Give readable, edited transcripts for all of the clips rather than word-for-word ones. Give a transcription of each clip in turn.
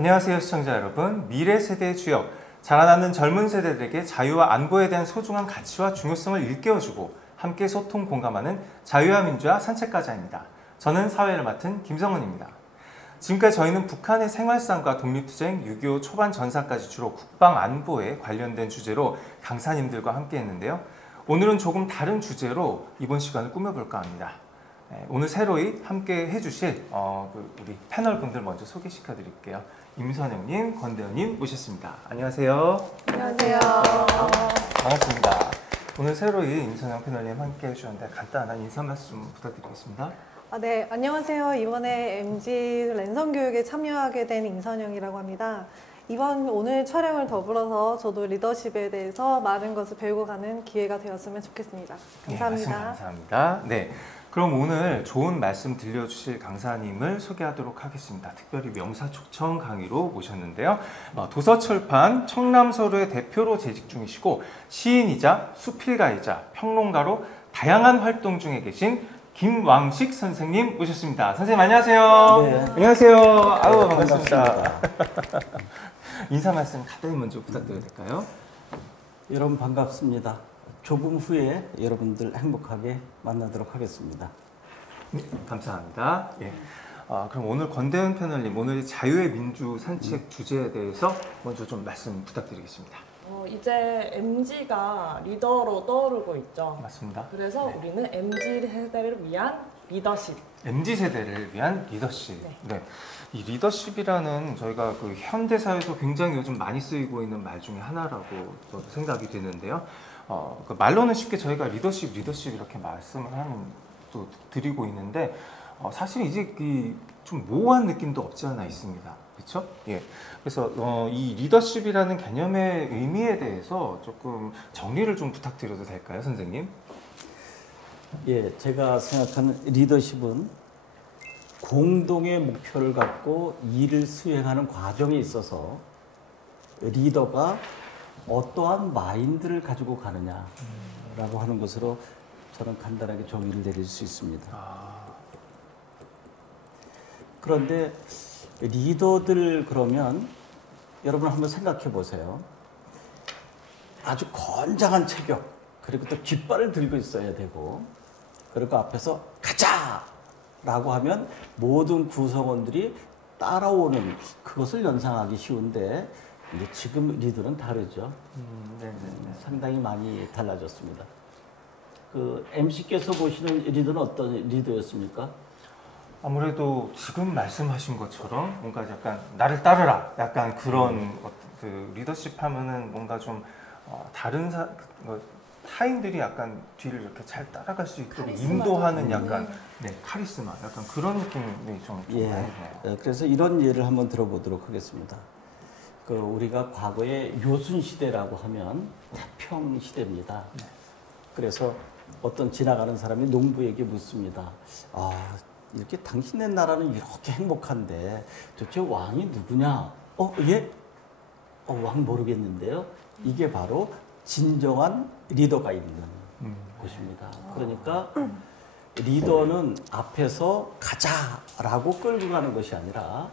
안녕하세요 시청자 여러분. 미래 세대의 주역, 자라나는 젊은 세대들에게 자유와 안보에 대한 소중한 가치와 중요성을 일깨워주고 함께 소통 공감하는 자유와 민주화 산책가자입니다. 저는 사회를 맡은 김성은입니다. 지금까지 저희는 북한의 생활상과 독립투쟁, 6.25 초반 전사까지 주로 국방 안보에 관련된 주제로 강사님들과 함께 했는데요. 오늘은 조금 다른 주제로 이번 시간을 꾸며볼까 합니다. 오늘 새로이 함께 해주실 우리 패널 분들 먼저 소개시켜 드릴게요. 임선영님, 권대현님 모셨습니다. 안녕하세요. 안녕하세요. 반갑습니다. 오늘 새로이 임선영 패널님 함께 해주셨는데 간단한 인사 말씀 부탁드리겠습니다. 네, 안녕하세요. 이번에 MG 랜선 교육에 참여하게 된 임선영이라고 합니다. 오늘 촬영을 더불어서 저도 리더십에 대해서 많은 것을 배우고 가는 기회가 되었으면 좋겠습니다. 감사합니다. 네, 말씀 감사합니다. 네. 그럼 오늘 좋은 말씀 들려주실 강사님을 소개하도록 하겠습니다. 특별히 명사초청 강의로 모셨는데요. 도서출판 청남서루의 대표로 재직 중이시고 시인이자 수필가이자 평론가로 다양한 활동 중에 계신 김왕식 선생님 모셨습니다. 선생님 안녕하세요. 네. 안녕하세요. 아유 반갑습니다. 반갑습니다. 인사 말씀 간단히 먼저 부탁드려도 될까요? 여러분 반갑습니다. 조금 후에 여러분들 행복하게 만나도록 하겠습니다. 네, 감사합니다. 예. 그럼 오늘 권대현 패널님, 오늘 자유의 민주 산책 주제에 대해서 먼저 좀 말씀 부탁드리겠습니다. 이제 MZ가 리더로 떠오르고 있죠. 맞습니다. 그래서 네. 우리는 MZ 세대를 위한 리더십. MZ 세대를 위한 리더십. 네. 네. 이 리더십이라는 저희가 그 현대 사회에서 굉장히 요즘 많이 쓰이고 있는 말 중에 하나라고 저도 생각이 되는데요. 그 말로는 쉽게 저희가 리더십 이렇게 말씀을 또 드리고 있는데 사실 이제 좀 모호한 느낌도 없지 않아 있습니다. 그렇죠? 예. 그래서 이 리더십이라는 개념의 의미에 대해서 조금 정리를 좀 부탁드려도 될까요, 선생님? 예, 제가 생각하는 리더십은 공동의 목표를 갖고 일을 수행하는 과정에 있어서 리더가 어떠한 마인드를 가지고 가느냐라고 하는 것으로 저는 간단하게 정의를 내릴 수 있습니다. 그런데 리더들 그러면 여러분 한번 생각해 보세요. 아주 건장한 체격, 그리고 또 깃발을 들고 있어야 되고, 그리고 앞에서 가자! 라고 하면 모든 구성원들이 따라오는 그것을 연상하기 쉬운데 근데 지금 리더는 다르죠. 상당히 많이 달라졌습니다. 그 MC께서 보시는 리더는 어떤 리더였습니까? 아무래도 지금 말씀하신 것처럼 뭔가 약간 나를 따르라 약간 그런 그 리더십 하면은 뭔가 좀 다른 타인들이 약간 뒤를 이렇게 잘 따라갈 수 있도록 인도하는 약간 카리스마 약간 그런 느낌이 좀 많이 드네요. 그래서 이런 예를 한번 들어보도록 하겠습니다. 우리가 과거에 요순 시대라고 하면 태평 시대입니다. 그래서 어떤 지나가는 사람이 농부에게 묻습니다. 이렇게 당신네 나라는 이렇게 행복한데 도대체 왕이 누구냐? 예? 왕 모르겠는데요. 이게 바로 진정한 리더가 있는 곳입니다. 그러니까 리더는 앞에서 가자라고 끌고 가는 것이 아니라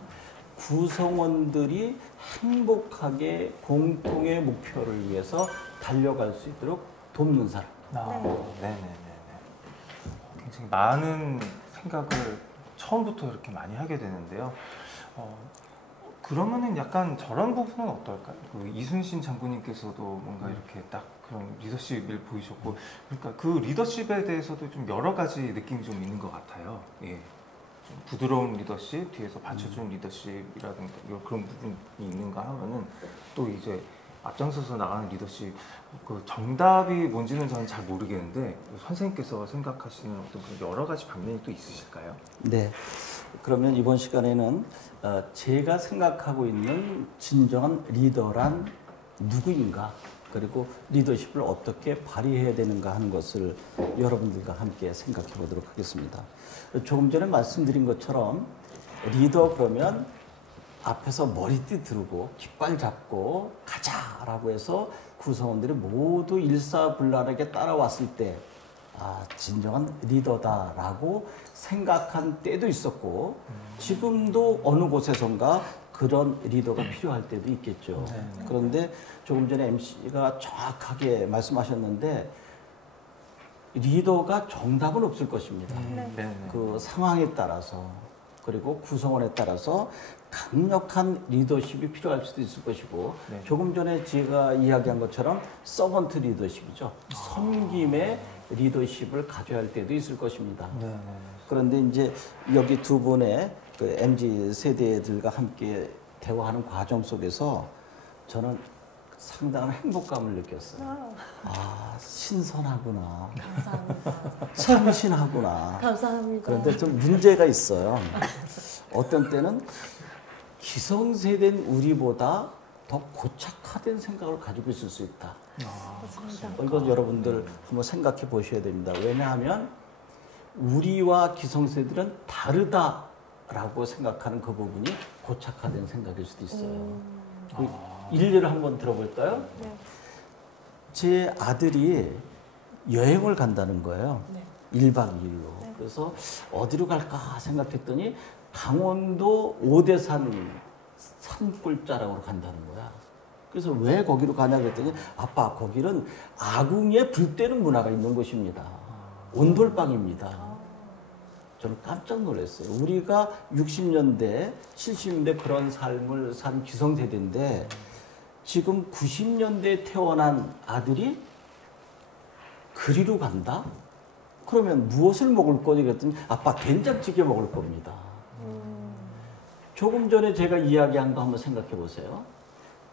구성원들이 행복하게 공통의 목표를 위해서 달려갈 수 있도록 돕는 사람. 네네네. 굉장히 많은 생각을 처음부터 이렇게 많이 하게 되는데요. 그러면은 약간 저런 부분은 어떨까요? 그 이순신 장군님께서도 뭔가 이렇게 딱 그런 리더십을 보이셨고, 그러니까 그 리더십에 대해서도 좀 여러 가지 느낌이 좀 있는 것 같아요. 예. 좀 부드러운 리더십, 뒤에서 받쳐주는 리더십이라든가 그런 부분이 있는가 하면은 또 이제 앞장서서 나가는 리더십, 그 정답이 뭔지는 저는 잘 모르겠는데 선생님께서 생각하시는 어떤 그런 여러 가지 방면이 또 있으실까요? 네. 그러면 이번 시간에는 제가 생각하고 있는 진정한 리더란 누구인가, 그리고 리더십을 어떻게 발휘해야 되는가 하는 것을 여러분들과 함께 생각해 보도록 하겠습니다. 조금 전에 말씀드린 것처럼 리더 그러면 앞에서 머리띠 들고 깃발 잡고 가자라고 해서 구성원들이 모두 일사불란하게 따라왔을 때 진정한 리더다라고 생각한 때도 있었고 지금도 어느 곳에선가 그런 리더가 필요할 때도 있겠죠. 그런데 조금 전에 MC가 정확하게 말씀하셨는데 리더가 정답은 없을 것입니다. 그 상황에 따라서 그리고 구성원에 따라서 강력한 리더십이 필요할 수도 있을 것이고 조금 전에 제가 이야기한 것처럼 서번트 리더십이죠. 섬김의 리더십을 가져야 할 때도 있을 것입니다. 그런데 이제 여기 두 분의 그 MZ 세대들과 함께 대화하는 과정 속에서 저는 상당한 행복감을 느꼈어요. 아, 신선하구나. 감사합니다. 참신하구나. 감사합니다. 그런데 좀 문제가 있어요. 어떤 때는 기성세대인 우리보다 더 고착화된 생각을 가지고 있을 수 있다. 맞습니다. 이건 여러분들 한번 생각해 보셔야 됩니다. 왜냐하면 우리와 기성세대들은 다르다라고 생각하는 그 부분이 고착화된 생각일 수도 있어요. 그 일례를 한번 들어볼까요? 네. 제 아들이 여행을 간다는 거예요. 네. 1박 2일로. 그래서 어디로 갈까 생각했더니 강원도 오대산 산골자락으로 간다는 거야. 그래서 왜 거기로 가냐 그랬더니 아빠 거기는 아궁이에 불 때는 문화가 있는 곳입니다. 온돌방입니다. 저는 깜짝 놀랐어요. 우리가 60년대, 70년대 그런 삶을 산 기성세대인데 지금 90년대에 태어난 아들이 그리로 간다? 그러면 무엇을 먹을 거니? 그랬더니 아빠 된장찌개 먹을 겁니다. 조금 전에 제가 이야기한 거 한번 생각해 보세요.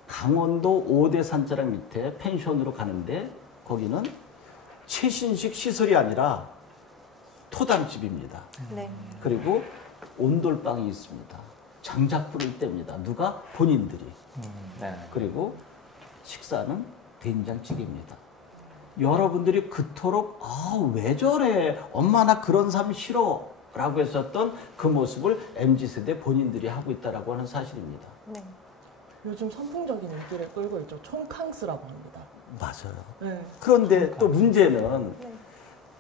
강원도 오대산자락 밑에 펜션으로 가는데 거기는 최신식 시설이 아니라 토담집입니다. 네. 그리고 온돌방이 있습니다. 장작불을 뗍니다. 누가? 본인들이. 그리고 식사는 된장찌개입니다. 여러분들이 그토록 왜 저래? 엄마 나 그런 삶 싫어. 라고 했었던 그 모습을 MZ세대 본인들이 하고 있다고 하는 사실입니다. 네. 요즘 선풍적인 인기를 끌고 있죠. 촌캉스라고 합니다. 맞아요. 네. 그런데 또 문제는 네.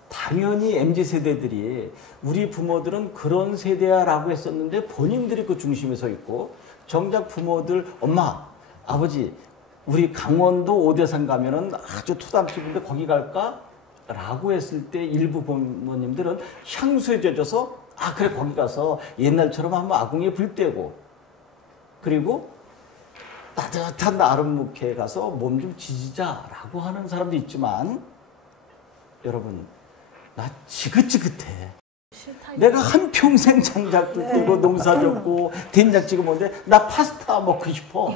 당연히 MZ세대들이 우리 부모들은 그런 세대야라고 했었는데 본인들이 그 중심에 서 있고 정작 부모들 엄마, 아버지 우리 강원도 오대산 가면은 아주 토담집인데 거기 갈까? 라고 했을 때 일부 부모님들은 향수에 젖어서 그래 거기 가서 옛날처럼 한번 아궁이에 불 떼고 그리고 따뜻한 나름묵회에 가서 몸 좀 지지자라고 하는 사람도 있지만 여러분 나 지긋지긋해. 싫다. 내가 한평생 장작도 뛰고 농사 짓고 된장찌개 먹는데 나 파스타 먹고 싶어.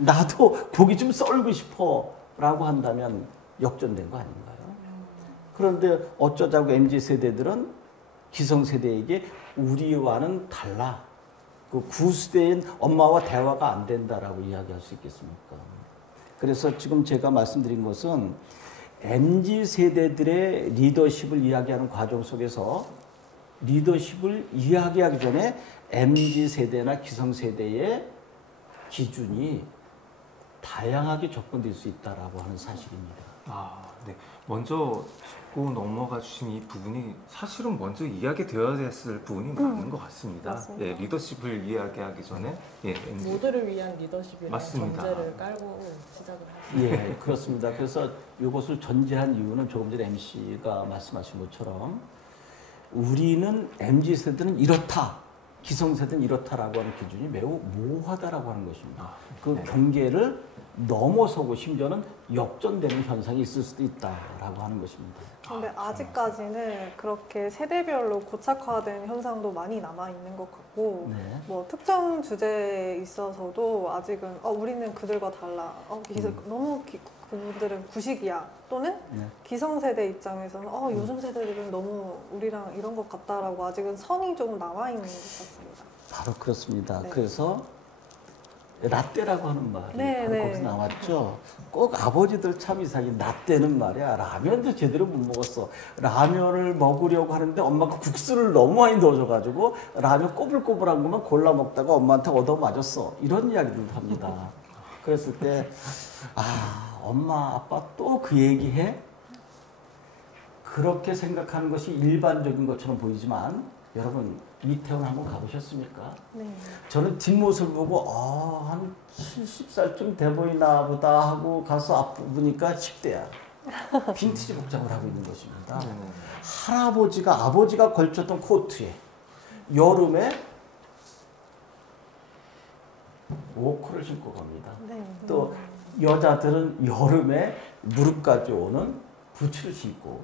나도 고기 좀 썰고 싶어 라고 한다면 역전된 거 아닌가요? 그런데 어쩌자고 MZ세대들은 기성세대에게 우리와는 달라. 그 구수대인 엄마와 대화가 안 된다라고 이야기할 수 있겠습니까? 그래서 지금 제가 말씀드린 것은 MZ세대들의 리더십을 이야기하는 과정 속에서 리더십을 이야기하기 전에 MZ세대나 기성세대의 기준이 다양하게 접근될 수 있다라고 하는 사실입니다. 네. 먼저 짚고 넘어가 주신 이 부분이 사실은 먼저 이야기되어야 됐을 부분이 많은 것 같습니다. 맞습니다. 예, 리더십을 이야기하기 전에 MZ. 모두를 위한 리더십이라는 맞습니다. 전제를 깔고 시작을 하죠. 예, 그렇습니다. 그래서 이것을 전제한 이유는 조금 전에 MC가 말씀하신 것처럼 우리는 MZ세대는 이렇다, 기성세대는 이렇다라고 하는 기준이 매우 모호하다라고 하는 것입니다. 그 경계를 넘어서고 심지어는 역전되는 현상이 있을 수도 있다라고 하는 것입니다. 근데 아직까지는 그렇게 세대별로 고착화된 현상도 많이 남아 있는 것 같고, 네. 뭐 특정 주제에 있어서도 아직은 우리는 그들과 달라. 너무 그분들은 구식이야. 또는 네. 기성세대 입장에서는 요즘 세대들은 너무 우리랑 이런 것 같다라고 아직은 선이 좀 남아 있는 것 같습니다. 바로 그렇습니다. 네. 그래서 라떼라고 하는 말이 네, 바로 네. 거기서 나왔죠. 꼭 아버지들 참 이상해. 라떼는 말이야. 라면도 제대로 못 먹었어. 라면을 먹으려고 하는데 엄마가 국수를 너무 많이 넣어줘가지고 라면 꼬불꼬불한 것만 골라 먹다가 엄마한테 얻어맞았어. 이런 이야기들도 합니다. 그랬을 때 엄마 아빠 또 그 얘기해? 그렇게 생각하는 것이 일반적인 것처럼 보이지만 여러분 이태원 한번 가보셨습니까? 네. 저는 뒷모습을 보고 한 70살쯤 돼 보이나 보다 하고 가서 앞보니까 10대야. 빈티지 복장을 하고 있는 것입니다. 할아버지가 아버지가 걸쳤던 코트에 여름에 워커를 신고 갑니다. 네. 또 여자들은 여름에 무릎까지 오는 부츠를 신고,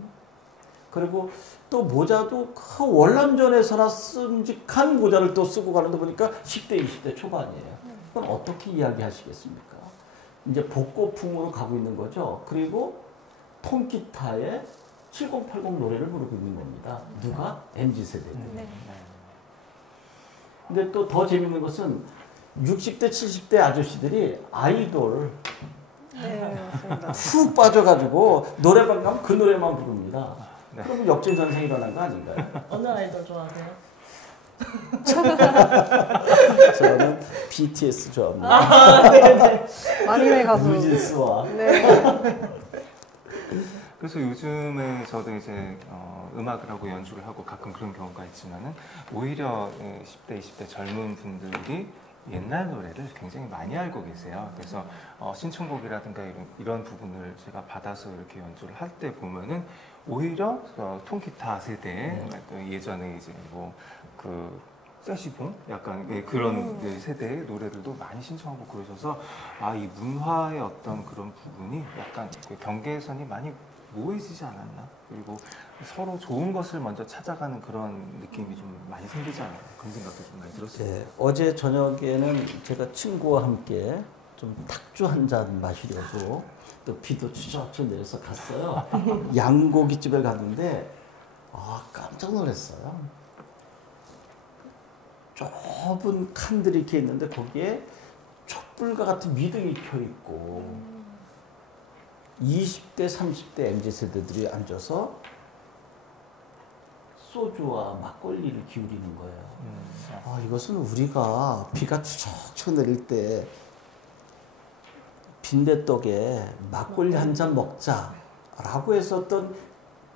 그리고 또 모자도 그 월남전에서나 씀직한 모자를 또 쓰고 가는데 보니까 10대, 20대 초반이에요. 그럼 어떻게 이야기하시겠습니까? 이제 복고풍으로 가고 있는 거죠. 그리고 통기타에 7080 노래를 부르고 있는 겁니다. 누가? MZ세대들. 네. 근데 또 더 재밌는 것은 60대, 70대 아저씨들이 아이돌 네, 맞습니다. 푹 빠져가지고 노래방 가면 그 노래만 부릅니다. 네. 그러면 역전선생이 일어난 거 아닌가요? 어느 아이돌 좋아하세요? 저는 BTS 좋아합니다. 아, 네네. 마님의 가수. 뉴진스와. 네. 그래서 요즘에 저도 이제 음악을 하고 연주를 하고 가끔 그런 경우가 있지만은 오히려 10대, 20대 젊은 분들이 옛날 노래를 굉장히 많이 알고 계세요. 그래서 신청곡이라든가 이런 부분을 제가 받아서 이렇게 연주를 할 때 보면은 오히려 통기타 세대, 또 예전에 이제 그 세시봉 약간 그런 세대의 노래들도 많이 신청하고 그러셔서 이 문화의 어떤 그런 부분이 약간 그 경계선이 많이 모호해지지 않았나? 그리고 서로 좋은 것을 먼저 찾아가는 그런 느낌이 좀 많이 생기지 않았나? 그런 생각도 좀 많이 들었어요. 네, 어제 저녁에는 제가 친구와 함께 좀 탁주 한 잔 마시려고 또 비도 추적추적 내려서 갔어요. 양고기집에 갔는데 깜짝 놀랐어요. 좁은 칸들이 이렇게 있는데 거기에 촛불과 같은 미등이 켜 있고 20대, 30대 MZ세대들이 앉아서 소주와 막걸리를 기울이는 거예요. 이것은 우리가 비가 추적추적 내릴 때 빈대떡에 막걸리 한 잔 먹자라고 했었던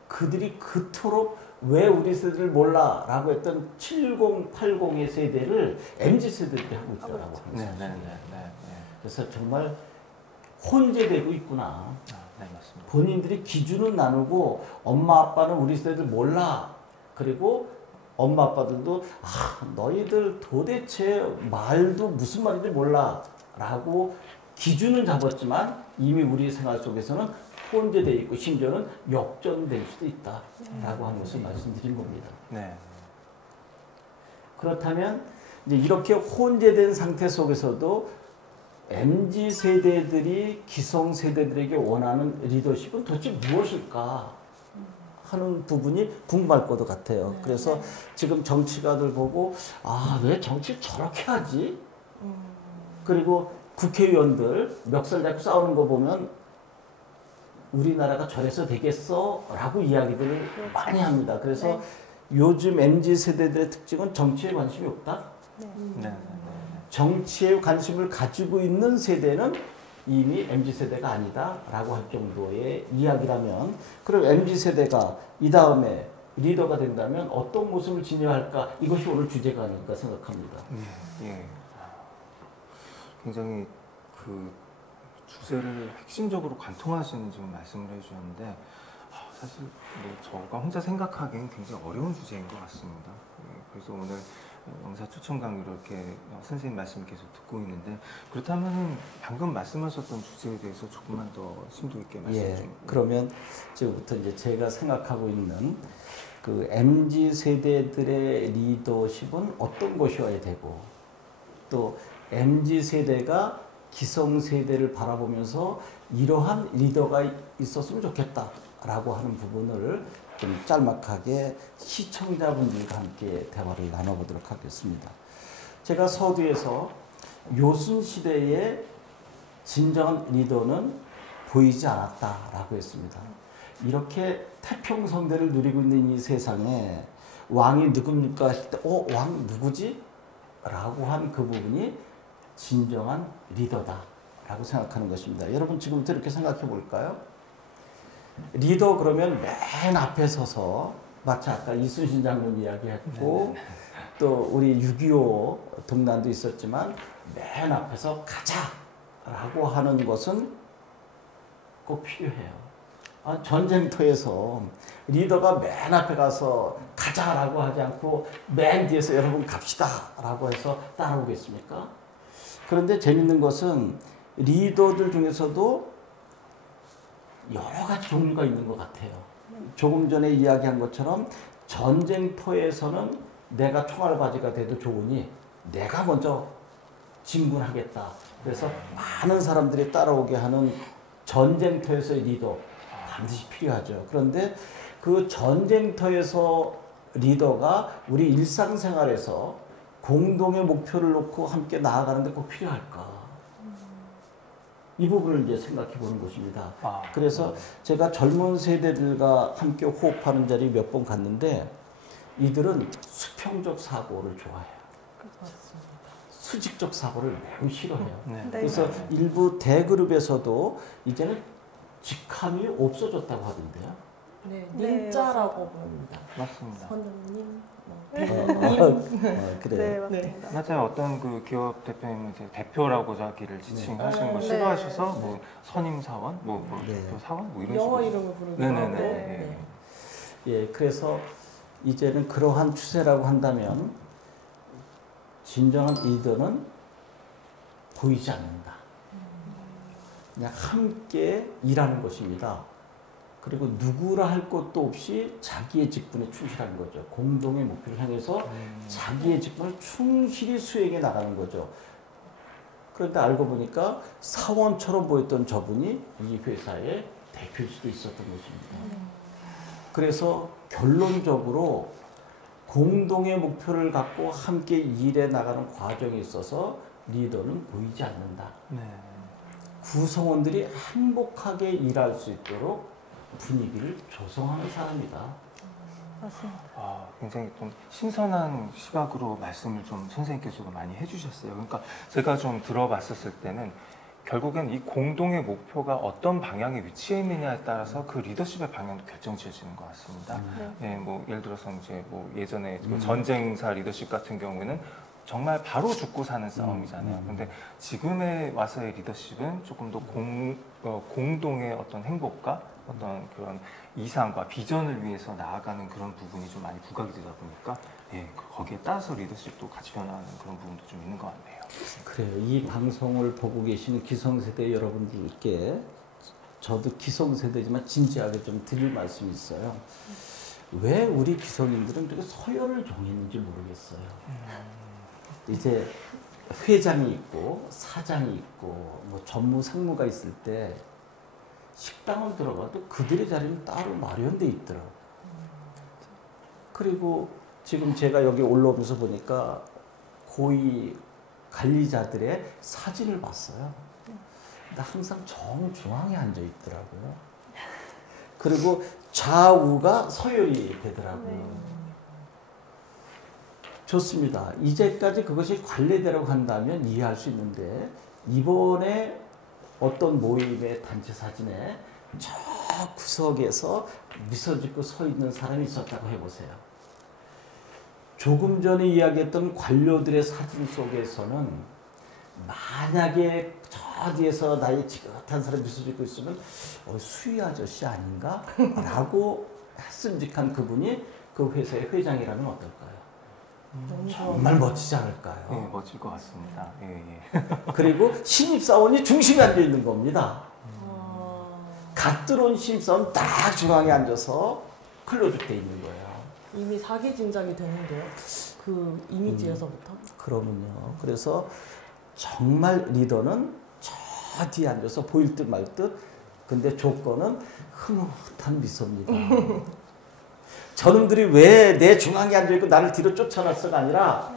그들이 그토록 왜 우리 세대를 몰라라고 했던 7080의 세대를 MZ세대들이 하고 있다라고 합니다. 그래서 정말 혼재되고 있구나. 네, 맞습니다. 본인들이 기준은 나누고 엄마 아빠는 우리 세대들 몰라. 그리고 엄마 아빠들도 너희들 도대체 말도 무슨 말인지 몰라 라고 기준은 잡았지만 이미 우리 생활 속에서는 혼재되어 있고 심지어는 역전될 수도 있다 라고 하는 것을 말씀드린 겁니다. 네. 그렇다면 이제 이렇게 혼재된 상태 속에서도 MZ세대들이 기성세대들에게 원하는 리더십은 도대체 무엇일까 하는 부분이 궁금할 것도 같아요. 그래서 지금 정치가들 보고 왜 정치를 저렇게 하지? 그리고 국회의원들 멱살 잡고 싸우는 거 보면 우리나라가 저래서 되겠어? 라고 이야기들을 많이 합니다. 그래서 요즘 MZ세대들의 특징은 정치에 관심이 없다? 네. 정치에 관심을 가지고 있는 세대는 이미 MZ세대가 아니다라고 할 정도의 이야기라면, 그럼 MZ세대가 이 다음에 리더가 된다면 어떤 모습을 지녀야 할까? 이것이 오늘 주제가 아닐까 생각합니다. 예. 굉장히 그 주제를 핵심적으로 관통하시는 지금 말씀을 해주셨는데 사실 저가 혼자 생각하기엔 굉장히 어려운 주제인 것 같습니다. 그래서 오늘 영사 추천 강의로 이렇게 선생님 말씀을 계속 듣고 있는데, 그렇다면 방금 말씀하셨던 주제에 대해서 조금만 더 심도 있게 말씀 좀. 그러면 지금부터 이제 제가 생각하고 있는 그 MZ세대들의 리더십은 어떤 것이어야 되고, 또 MZ세대가 기성세대를 바라보면서 이러한 리더가 있었으면 좋겠다라고 하는 부분을 좀 짤막하게 시청자분들과 함께 대화를 나눠보도록 하겠습니다. 제가 서두에서 요순시대의 진정한 리더는 보이지 않았다라고 했습니다. 이렇게 태평성대를 누리고 있는 이 세상에 왕이 누굽니까 하실 때 왕 누구지? 라고 한 그 부분이 진정한 리더다라고 생각하는 것입니다. 여러분 지금부터 이렇게 생각해 볼까요? 리더 그러면 맨 앞에 서서 마치 아까 이순신 장군 이야기했고 또 우리 6.25 동란도 있었지만 맨 앞에서 가자라고 하는 것은 꼭 필요해요. 전쟁터에서 리더가 맨 앞에 가서 가자라고 하지 않고 맨 뒤에서 여러분 갑시다라고 해서 따라오겠습니까? 그런데 재밌는 것은 리더들 중에서도 여러 가지 종류가 있는 것 같아요. 조금 전에 이야기한 것처럼 전쟁터에서는 내가 총알바지가 돼도 좋으니 내가 먼저 진군하겠다. 그래서 많은 사람들이 따라오게 하는 전쟁터에서의 리더 반드시 필요하죠. 그런데 그 전쟁터에서 리더가 우리 일상생활에서 공동의 목표를 놓고 함께 나아가는데 꼭 필요할까? 이 부분을 이제 생각해 보는 것입니다. 그래서 제가 젊은 세대들과 함께 호흡하는 자리 몇 번 갔는데 이들은 수평적 사고를 좋아해요. 맞습니다. 수직적 사고를 매우 싫어해요. 네. 네. 그래서 일부 대그룹에서도 이제는 직함이 없어졌다고 하던데요. 네, 네, 님자라고 부릅니다. 맞습니다. 선생님, 그래요. 네, 맞습니다. 맞아요. 어떤 그 기업 대표님은 이제 대표라고 자기를 지칭하시는 거 네. 싫어하셔서 뭐 선임 사원, 뭐 네. 대표 사원 뭐 이런 영어 식으로. 이름을 부르기도 네네네. 하고. 네. 예, 그래서 이제는 그러한 추세라고 한다면 진정한 리더는 보이지 않는다. 그냥 함께 일하는 것입니다. 그리고 누구라 할 것도 없이 자기의 직분에 충실하는 거죠. 공동의 목표를 향해서 자기의 직분을 충실히 수행해 나가는 거죠. 그런데 알고 보니까 사원처럼 보였던 저분이 이 회사의 대표일 수도 있었던 것입니다. 그래서 결론적으로 공동의 목표를 갖고 함께 일해 나가는 과정에 있어서 리더는 보이지 않는다. 네. 구성원들이 행복하게 일할 수 있도록 분위기를 조성하는 사람이다. 맞습니다. 굉장히 좀 신선한 시각으로 말씀을 좀 선생님께서도 많이 해주셨어요. 그러니까 제가 좀 들어봤었을 때는 결국엔 이 공동의 목표가 어떤 방향에 위치해 있느냐에 따라서 그 리더십의 방향도 결정지어지는 것 같습니다. 예, 뭐 예를 들어서 이제 뭐 예전에 그 전쟁사 리더십 같은 경우에는 정말 바로 죽고 사는 싸움이잖아요. 근데 지금에 와서의 리더십은 조금 더 공동의 어떤 행복과 어떤 그런 이상과 비전을 위해서 나아가는 그런 부분이 좀 많이 부각이 되다 보니까 예, 거기에 따라서 리더십도 같이 변화하는 그런 부분도 좀 있는 것 같네요. 그래요. 이 방송을 보고 계시는 기성세대 여러분들께 저도 기성세대지만 진지하게 좀 드릴 말씀이 있어요. 왜 우리 기성인들은 그렇게 서열을 정했는지 모르겠어요. 이제 회장이 있고 사장이 있고 뭐 전무 상무가 있을 때 식당을 들어가도 그들의 자리는 따로 마련돼 있더라고요. 그리고 지금 제가 여기 올라오면서 보니까 고위 관리자들의 사진을 봤어요. 근데 항상 정중앙에 앉아 있더라고요. 그리고 좌우가 서열이 되더라고요. 좋습니다. 이제까지 그것이 관례대로 간다면 이해할 수 있는데 이번에 어떤 모임의 단체 사진에 저 구석에서 미소 짓고 서 있는 사람이 있었다고 해보세요. 조금 전에 이야기했던 관료들의 사진 속에서는 만약에 저 뒤에서 나이 지긋한 사람이 미소 짓고 있으면 수희 아저씨 아닌가? 라고 했음직한 그분이 그 회사의 회장이라면 어떨까요? 정말 멋지지 않을까요? 예, 멋질 것 같습니다. 예, 예. 그리고 신입사원이 중심에 앉아 있는 겁니다. 갓 들어온 신입사원 딱 중앙에 앉아서 클로즈 돼 있는 거예요. 이미 사기 진작이 되는데요. 그 이미지에서부터. 그러면요. 그래서 정말 리더는 저 뒤에 앉아서 보일 듯 말 듯. 근데 조건은 흐뭇한 미소입니다. 저놈들이 왜 내 중앙에 앉아있고 나를 뒤로 쫓아놨어가 아니라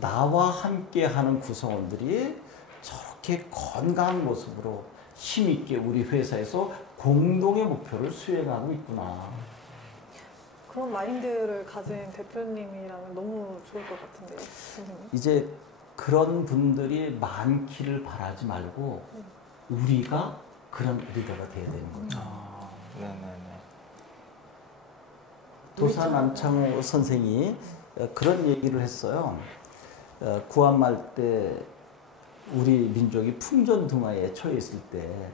나와 함께하는 구성원들이 저렇게 건강한 모습으로 힘있게 우리 회사에서 공동의 목표를 수행하고 있구나. 그런 마인드를 가진 대표님이라면 너무 좋을 것 같은데요, 선생님. 이제 그런 분들이 많기를 바라지 말고 우리가 그런 리더가 돼야 되는 거죠. 네네네. 도산 안창호 선생이 그런 얘기를 했어요. 구한말 때 우리 민족이 풍전등화에 처해 있을 때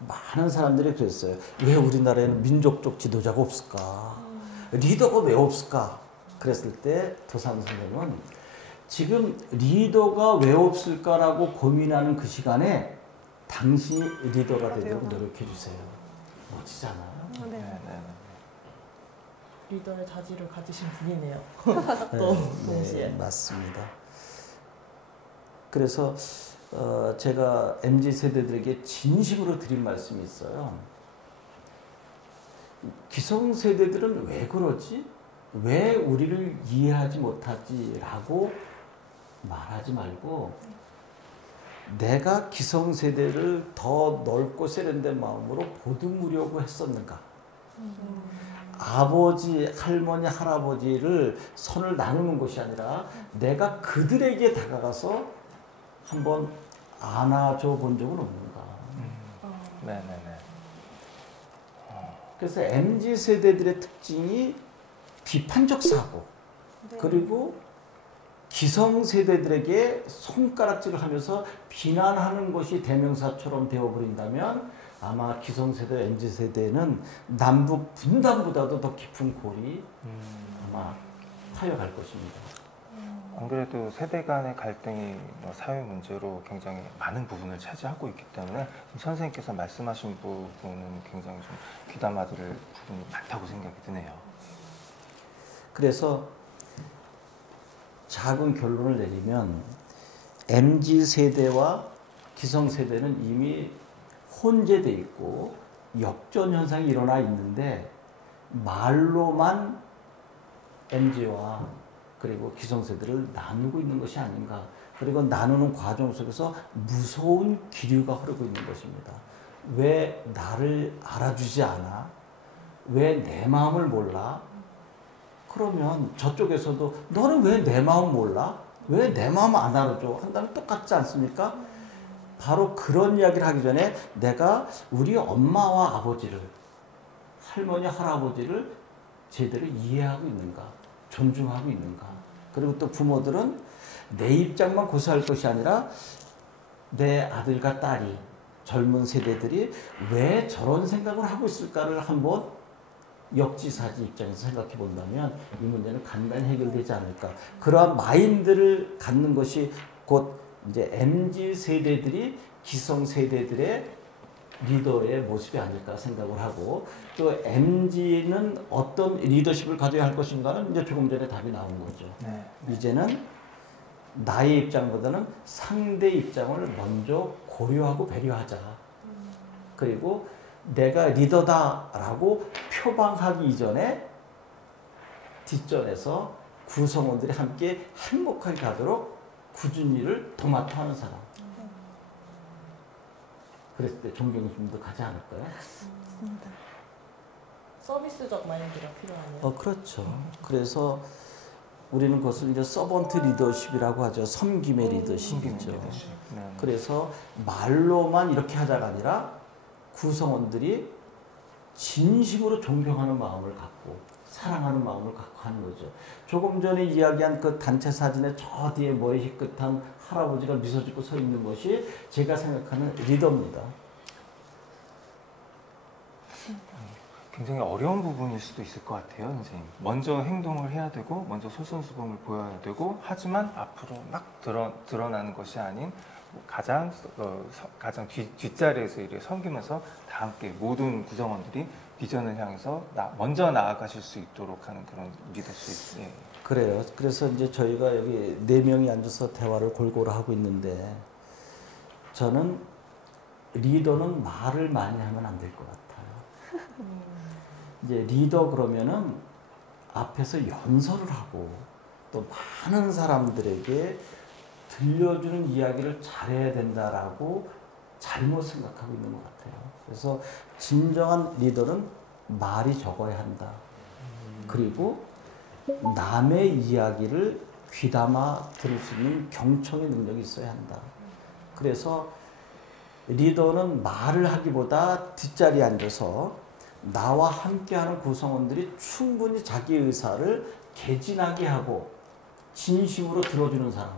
많은 사람들이 그랬어요. 왜 우리나라에는 민족적 지도자가 없을까? 리더가 왜 없을까? 그랬을 때 도산 선생은 지금 리더가 왜 없을까라고 고민하는 그 시간에 당신이 리더가 되도록 노력해 주세요. 멋지잖아요. 네. 리더의 자질을 가지신 분이네요. 네, 또 네, 동시에. 맞습니다. 그래서 제가 MZ 세대들에게 진심으로 드린 말씀이 있어요. 기성 세대들은 왜 그러지? 왜 우리를 이해하지 못하지라고 말하지 말고 내가 기성 세대를 더 넓고 세련된 마음으로 보듬으려고 했었는가? 아버지, 할머니, 할아버지를 선을 나누는 것이 아니라 내가 그들에게 다가가서 한번 안아줘 본 적은 없는가. 네네네. 그래서 MZ 세대들의 특징이 비판적 사고, 네. 그리고 기성 세대들에게 손가락질을 하면서 비난하는 것이 대명사처럼 되어버린다면 아마 기성세대, MZ세대는 남북 분단보다도 더 깊은 골이 아마 파여갈 것입니다. 안 그래도 세대 간의 갈등이 사회 문제로 굉장히 많은 부분을 차지하고 있기 때문에 지금 선생님께서 말씀하신 부분은 굉장히 좀 귀담아 들을 부분이 많다고 생각이 드네요. 그래서 작은 결론을 내리면 MZ세대와 기성세대는 이미 혼재돼 있고 역전 현상이 일어나 있는데 말로만 MZ와 그리고 기성세대를 나누고 있는 것이 아닌가. 그리고 나누는 과정 속에서 무서운 기류가 흐르고 있는 것입니다. 왜 나를 알아주지 않아? 왜 내 마음을 몰라? 그러면 저쪽에서도 너는 왜 내 마음 몰라? 왜 내 마음 안 알아줘? 한다면 똑같지 않습니까? 바로 그런 이야기를 하기 전에 내가 우리 엄마와 아버지를, 할머니, 할아버지를 제대로 이해하고 있는가, 존중하고 있는가. 그리고 또 부모들은 내 입장만 고수할 것이 아니라 내 아들과 딸이, 젊은 세대들이 왜 저런 생각을 하고 있을까를 한번 역지사지 입장에서 생각해 본다면 이 문제는 간단히 해결되지 않을까. 그러한 마인드를 갖는 것이 곧 이제 MZ 세대들이 기성 세대들의 리더의 모습이 아닐까 생각을 하고, 또 MZ는 어떤 리더십을 가져야 할 것인가는 이제 조금 전에 답이 나온 거죠. 네. 이제는 나의 입장보다는 상대 입장을 먼저 고려하고 배려하자. 그리고 내가 리더다라고 표방하기 이전에 뒷전에서 구성원들이 함께 행복하게 가도록 꾸준히 일을 도맡아 하는 사람. 그랬을 때 존경이 좀 더 가지 않을까요? 맞습니다. 서비스적 마인드가 필요하네요. 그렇죠. 그래서 우리는 그것을 이제 서번트 리더십이라고 하죠. 섬김의 리더십이죠. 리더십. 네. 그래서 말로만 이렇게 하자가 아니라 구성원들이 진심으로 존경하는 마음을 갖고 사랑하는 마음을 갖고 하는 거죠. 조금 전에 이야기한 그 단체 사진에 저 뒤에 머리 희끗한 할아버지가 미소 짓고 서 있는 것이 제가 생각하는 리더입니다. 굉장히 어려운 부분일 수도 있을 것 같아요, 선생님. 먼저 행동을 해야 되고, 먼저 솔선수범을 보여야 되고, 하지만 앞으로 막 드러나는 것이 아닌 가장 뒷자리에서 이렇게 섬기면서 다 함께 모든 구성원들이 비전을 향해서 먼저 나아가실 수 있도록 하는 그런 리더십. 예. 그래요. 그래서 이제 저희가 여기 4명이 앉아서 대화를 골고루 하고 있는데, 저는 리더는 말을 많이 하면 안 될 것 같아요. 이제 리더 그러면은 앞에서 연설을 하고 또 많은 사람들에게 들려주는 이야기를 잘해야 된다라고 잘못 생각하고 있는 것 같아요. 그래서 진정한 리더는 말이 적어야 한다. 그리고 남의 이야기를 귀담아 들을 수 있는 경청의 능력이 있어야 한다. 그래서 리더는 말을 하기보다 뒷자리에 앉아서 나와 함께하는 구성원들이 충분히 자기 의사를 개진하게 하고 진심으로 들어주는 사람.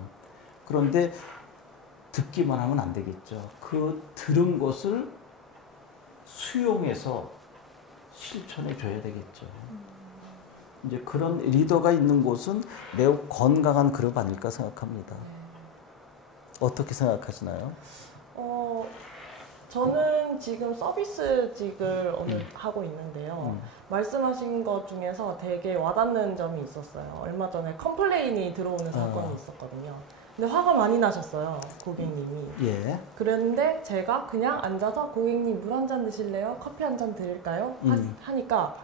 그런데 듣기만 하면 안 되겠죠. 그 들은 것을 수용해서 실천해 줘야 되겠죠. 이제 그런 리더가 있는 곳은 매우 건강한 그룹 아닐까 생각합니다. 어떻게 생각하시나요? 저는 지금 서비스직을 오늘 하고 있는데요. 말씀하신 것 중에서 되게 와닿는 점이 있었어요. 얼마 전에 컴플레인이 들어오는 사건이 있었거든요. 근데 화가 많이 나셨어요, 고객님이. 예. 그랬는데 제가 그냥 앉아서 고객님 물 한 잔 드실래요? 커피 한 잔 드릴까요? 하니까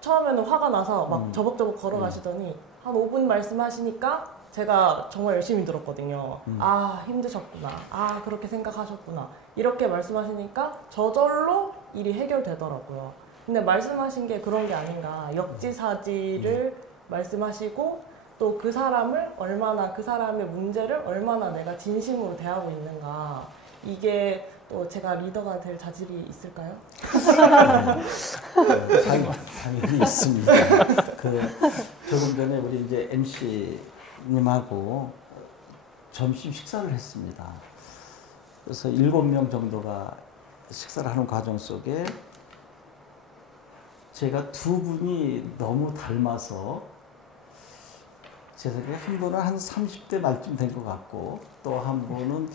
처음에는 화가 나서 막 저벅저벅 걸어가시더니 한 5분 말씀하시니까 제가 정말 열심히 들었거든요. 아, 힘드셨구나. 아, 그렇게 생각하셨구나. 이렇게 말씀하시니까 저절로 일이 해결되더라고요. 근데 말씀하신 게 그런 게 아닌가. 역지사지를 말씀하시고 또 그 사람을 얼마나, 그 사람의 문제를 얼마나 내가 진심으로 대하고 있는가. 이게 또 제가 리더가 될 자질이 있을까요? 당연히 있습니다. 조금 전에 우리 이제 MC님하고 점심 식사를 했습니다. 그래서 7명 정도가 식사를 하는 과정 속에 제가 두 분이 너무 닮아서 제 생각에 한 분은 한 30대 말쯤 된 것 같고 또 한 분은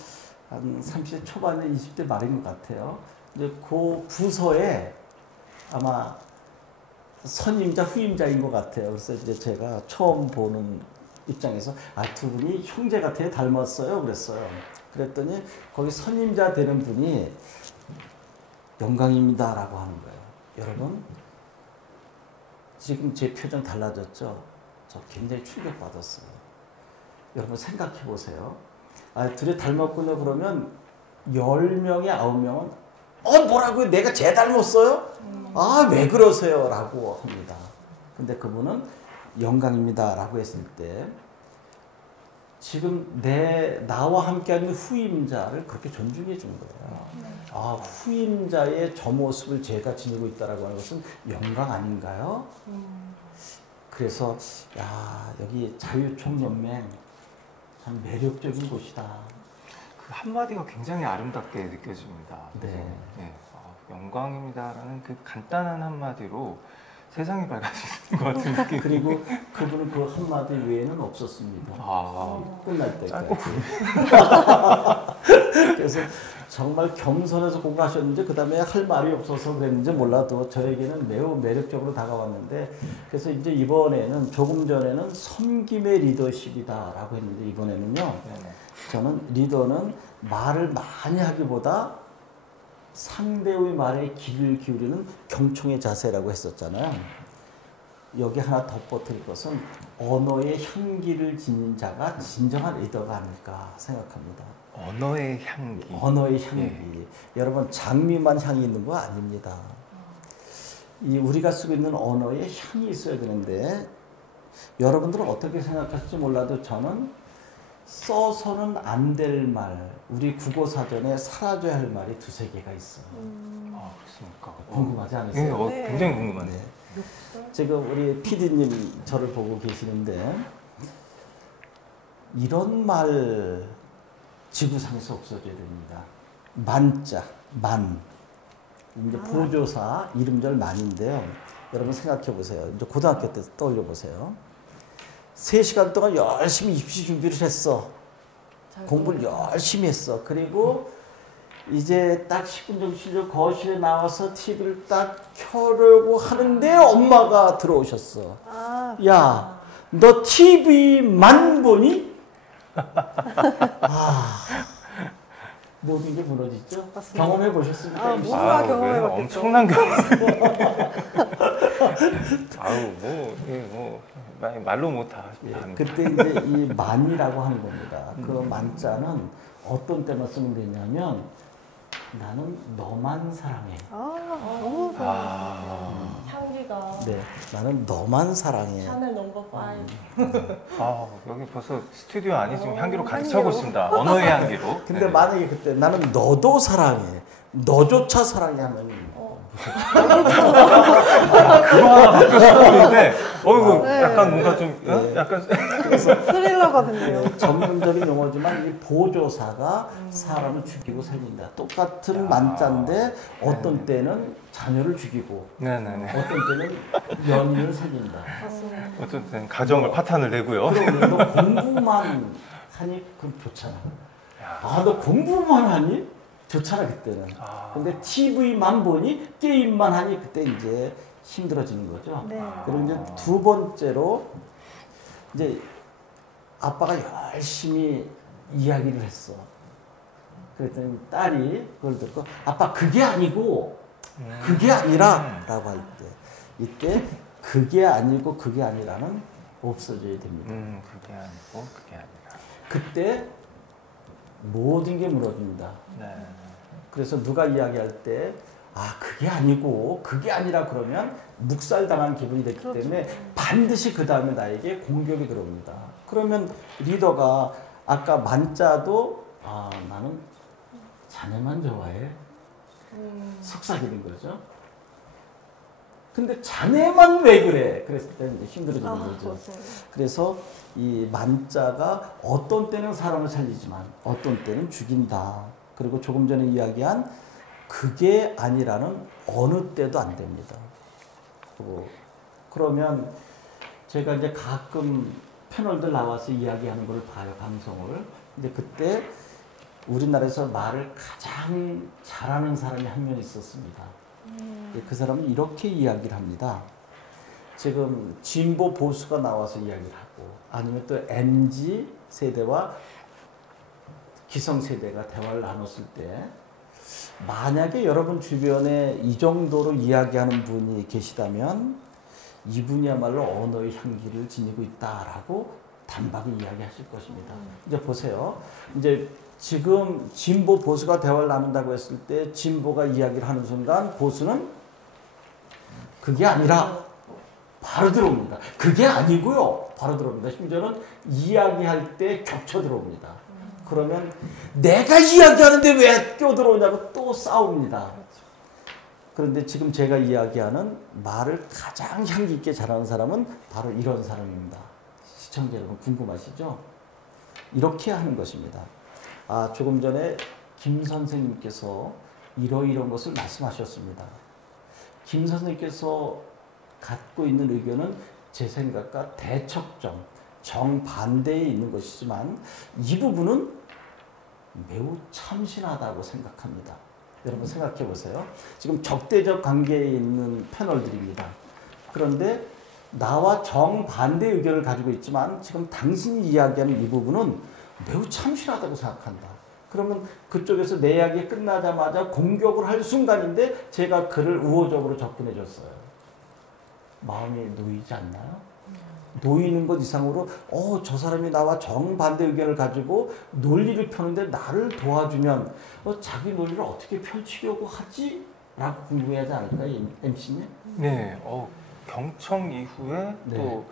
한 30대 초반에 20대 말인 것 같아요. 근데 그 부서에 아마 선임자, 후임자인 것 같아요. 그래서 이제 제가 처음 보는 입장에서 두 분이 형제 같아요, 닮았어요, 그랬어요. 그랬더니 거기 선임자 되는 분이 영광입니다라고 하는 거예요. 여러분, 지금 제 표정 달라졌죠? 저 굉장히 충격받았어요. 여러분 생각해 보세요. 둘이 닮았군요. 그러면 10명에 9명은 뭐라고요? 내가 쟤 닮았어요? 왜 그러세요? 라고 합니다. 근데 그분은 영광입니다 라고 했을 때 지금 나와 함께하는 후임자를 그렇게 존중해 준 거예요. 후임자의 저 모습을 제가 지니고 있다라고 하는 것은 영광 아닌가요? 그래서 여기 자유총연맹 참 매력적인 곳이다. 그 한마디가 굉장히 아름답게 느껴집니다. 네. 영광입니다라는 그 간단한 한마디로 세상이 밝아지는 것 같은 느낌. 그리고 그분은 그 한마디 외에는 없었습니다. 끝날 때까지. 그래서 정말 겸손해서 공부하셨는지 그 다음에 할 말이 없어서 그랬는지 몰라도 저에게는 매우 매력적으로 다가왔는데 그래서 이제 이번에는 조금 전에는 섬김의 리더십이다라고 했는데 이번에는요. 저는 리더는 말을 많이 하기보다 상대의 말에 귀를 기울이는 경청의 자세라고 했었잖아요. 여기 하나 덧붙일 것은 언어의 향기를 지닌 자가 진정한 리더가 아닐까 생각합니다. 언어의 향기. 언어의 향기. 여러분 장미만 향이 있는 거 아닙니다. 우리가 쓰고 있는 언어에 향이 있어야 되는데 여러분들은 어떻게 생각하실지 몰라도 저는 써서는 안 될 말, 우리 국어사전에 사라져야 할 말이 2-3개가 있어요. 그렇습니까? 궁금하지 않으세요? 네. 굉장히 궁금하네요. 지금 우리 PD님 저를 보고 계시는데 이런 말 지구상에서 없어져야 됩니다. 만자, 만. 이제 보조사 이름절 만인데요. 여러분 생각해 보세요. 이제 고등학교 때 떠올려 보세요. 3시간 동안 열심히 입시 준비를 했어. 공부를 열심히 했어. 그리고 이제 딱 10분 정도 쉬려고 거실에 나와서 TV를 딱 켜려고 하는데 엄마가 들어오셨어. 야, 너 TV만 보니? 모든 게 무너지죠? 맞습니다. 경험해 보셨습니까? 뭔가 경험해봤겠죠. 엄청난 경험. 말로 못하. 그때 이제 이 만이라고 하는 겁니다. 그 만자는 어떤 때만 쓰면 되냐면 나는 너만 사랑해. 너무 좋아요. 향기가 네, 나는 너만 사랑해. 샤넬 넘버 5. 여기 벌써 스튜디오 안이 지금 향기로 가득 차고 있습니다. 언어의 향기로. 근데 만약에 그때 나는 너도 사랑해. 너조차 사랑해 하면 그거 하나 바뀌었을 뿐인데, 이거 네. 약간 뭔가 좀, 네. 약간. 스릴러거든요. 전문적인 용어지만 이 보조사가 사람을 죽이고 살린다. 똑같은 만자인데 어떤 때는 자녀를 죽이고 네네네. 어떤 때는 연인을 살린다. 맞습니다. 어쨌든 가정을 파탄을 내고요. 그럼 너 공부만 하니 그럼 좋잖아. 아, 너 공부만 하니 좋잖아 그때는. 근데 TV만 보니 게임만 하니 그때 이제 힘들어지는 거죠. 네. 그리고 이제 두 번째로 이제 아빠가 열심히 이야기를 했어. 그랬더니 딸이 그걸 듣고 아빠 그게 아니고 그게 아니라라고 할 때 이때 그게 아니고 그게 아니라는 없어져야 됩니다. 그게 아니고 그게 아니라. 그때 모든 게 무너집니다. 네. 그래서 누가 이야기할 때 아 그게 아니고 그게 아니라 그러면 묵살당한 기분이 됐기 그렇죠. 때문에 반드시 그 다음에 나에게 공격이 들어옵니다. 그러면 리더가 아까 만자도 아 나는 자네만 좋아해 속삭이는 거죠. 근데 자네만 왜 그래? 그랬을 때는 이제 힘들어지는 거죠. 그렇습니다. 그래서 이 만자가 어떤 때는 사람을 살리지만 어떤 때는 죽인다. 그리고 조금 전에 이야기한 그게 아니라는 어느 때도 안 됩니다. 그러면 제가 이제 가끔 패널들 나와서 이야기하는 걸 봐요, 방송을. 근데 그때 우리나라에서 말을 가장 잘하는 사람이 한 명 있었습니다. 그 사람은 이렇게 이야기를 합니다. 지금 진보 보수가 나와서 이야기를 하고 아니면 또 MZ 세대와 기성 세대가 대화를 나눴을 때 만약에 여러분 주변에 이 정도로 이야기하는 분이 계시다면 이분이야말로 언어의 향기를 지니고 있다라고 단박에 이야기하실 것입니다. 이제 보세요. 이제 지금 진보 보수가 대화를 나눈다고 했을 때 진보가 이야기를 하는 순간 보수는 그게 아니라 바로 들어옵니다. 그게 아니고요. 바로 들어옵니다. 심지어는 이야기할 때 겹쳐 들어옵니다. 그러면 내가 이야기하는데 왜 껴들어오냐고 또 싸웁니다. 그런데 지금 제가 이야기하는 말을 가장 향기 있게 잘하는 사람은 바로 이런 사람입니다. 시청자 여러분 궁금하시죠? 이렇게 하는 것입니다. 아, 조금 전에 김 선생님께서 이러이런 것을 말씀하셨습니다. 김 선생님께서 갖고 있는 의견은 제 생각과 대척점, 정반대에 있는 것이지만 이 부분은 매우 참신하다고 생각합니다. 여러분 생각해 보세요. 지금 적대적 관계에 있는 패널들입니다. 그런데 나와 정반대 의견을 가지고 있지만 지금 당신이 이야기하는 이 부분은 매우 참신하다고 생각한다. 그러면 그쪽에서 내 이야기 끝나자마자 공격을 할 순간인데 제가 그를 우호적으로 접근해 줬어요. 마음이 놓이지 않나요? 놓이는 것 이상으로 저 사람이 나와 정반대 의견을 가지고 논리를 펴는데 나를 도와주면 자기 논리를 어떻게 펼치려고 하지? 라고 궁금해하지 않을까요? MC님? 네, 경청 이후에 네. 또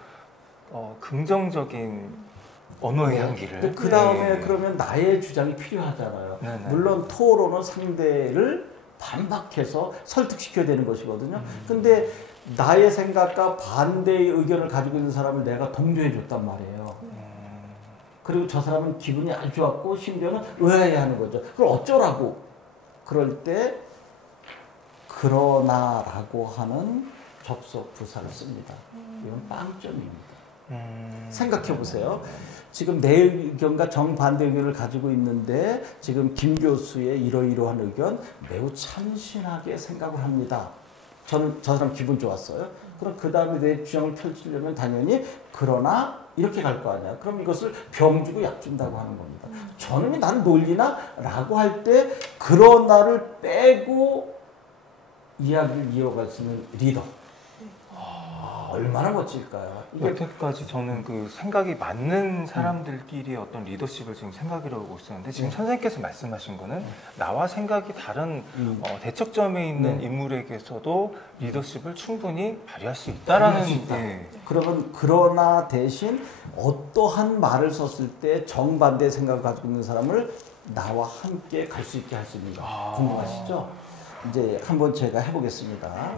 긍정적인 언어의 향기를. 그 다음에 네. 그러면 나의 주장이 필요하잖아요. 네네. 물론 토론은 상대를 반박해서 설득시켜야 되는 것이거든요. 근데 나의 생각과 반대의 의견을 가지고 있는 사람을 내가 동조해 줬단 말이에요. 그리고 저 사람은 기분이 아주 좋았고 심지어는 의아해하는 거죠. 그럼 어쩌라고? 그럴 때 그러나라고 하는 접속 부사를 씁니다. 이건 빵점입니다. 생각해 보세요. 지금 내 의견과 정반대 의견을 가지고 있는데 지금 김 교수의 이러이러한 의견 매우 참신하게 생각을 합니다. 저는 저 사람 기분 좋았어요. 그럼 그 다음에 내 주장을 펼치려면 당연히 그러나 이렇게 갈 거 아니야. 그럼 이것을 병 주고 약 준다고 하는 겁니다. 저놈이 나를 놀리나? 라고 할 때 그러나를 빼고 이야기를 이어갈 수 있는 리더. 얼마나 멋질까요? 이게 여태까지 저는 그 생각이 맞는 사람들끼리의 어떤 리더십을 지금 생각해보고 있었는데 지금 선생님께서 말씀하신 거는 나와 생각이 다른 대척점에 있는 네. 인물에게서도 리더십을 충분히 발휘할 수 있다라는. 네. 그러면 그러나 대신 어떠한 말을 썼을 때 정반대의 생각을 가지고 있는 사람을 나와 함께 갈 수 있게 할 수 있는가 궁금하시죠? 이제 한번 제가 해보겠습니다.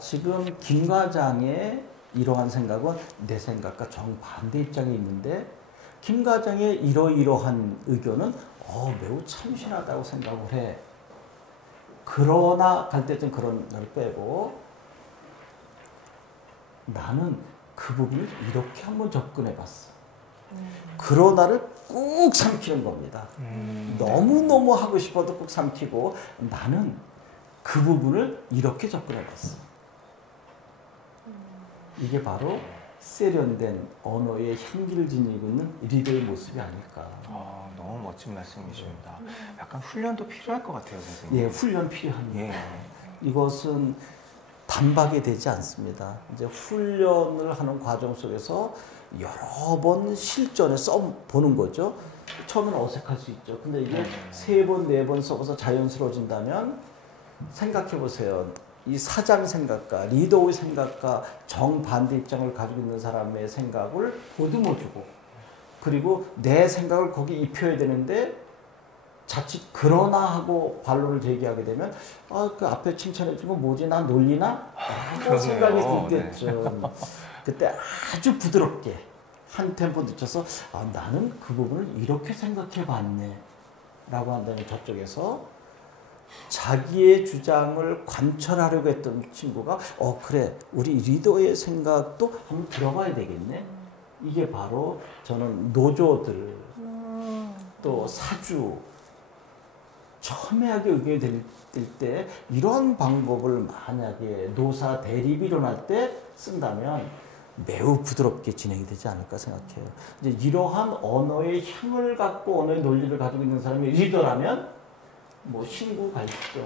지금 김 과장의 이러한 생각은 내 생각과 정반대 입장에 있는데 김 과장의 이러이러한 의견은 매우 참신하다고 생각을 해. 그러나 갈 때쯤 그런 걸 빼고 나는 그 부분을 이렇게 한번 접근해 봤어. 그러나를 꾹 삼키는 겁니다. 너무너무 하고 싶어도 꾹 삼키고 나는 그 부분을 이렇게 접근해 봤어. 이게 바로 세련된 언어의 향기를 지니고 있는 리더의 모습이 아닐까. 너무 멋진 말씀이십니다. 약간 훈련도 필요할 것 같아요, 선생님. 예, 훈련 필요합니다. 예. 이것은 단박에 되지 않습니다. 이제 훈련을 하는 과정 속에서 여러 번 실전에 써보는 거죠. 처음에는 어색할 수 있죠. 근데 이게 세 번, 네 번 써서 자연스러워진다면 생각해 보세요. 이 사장 생각과 리더의 생각과 정반대 입장을 가지고 있는 사람의 생각을 보듬어주고 그리고 내 생각을 거기 입혀야 되는데 자칫 그러나 하고 반론을 제기하게 되면 그 앞에 칭찬해주고 뭐지 나 놀리나? 라고 생각이 들겠죠. 그때 아주 부드럽게 한 템포 늦춰서 나는 그 부분을 이렇게 생각해 봤네 라고 한다면 저쪽에서 자기의 주장을 관철하려고 했던 친구가 그래 우리 리더의 생각도 한번 들어봐야 되겠네. 이게 바로 저는 노조들 또 사주 첨예하게 의견이 될 때 이런 방법을 만약에 노사 대립이 일어날 때 쓴다면 매우 부드럽게 진행이 되지 않을까 생각해요. 이제 이러한 언어의 향을 갖고 언어의 논리를 가지고 있는 사람이 리더라면 뭐 신구 갈등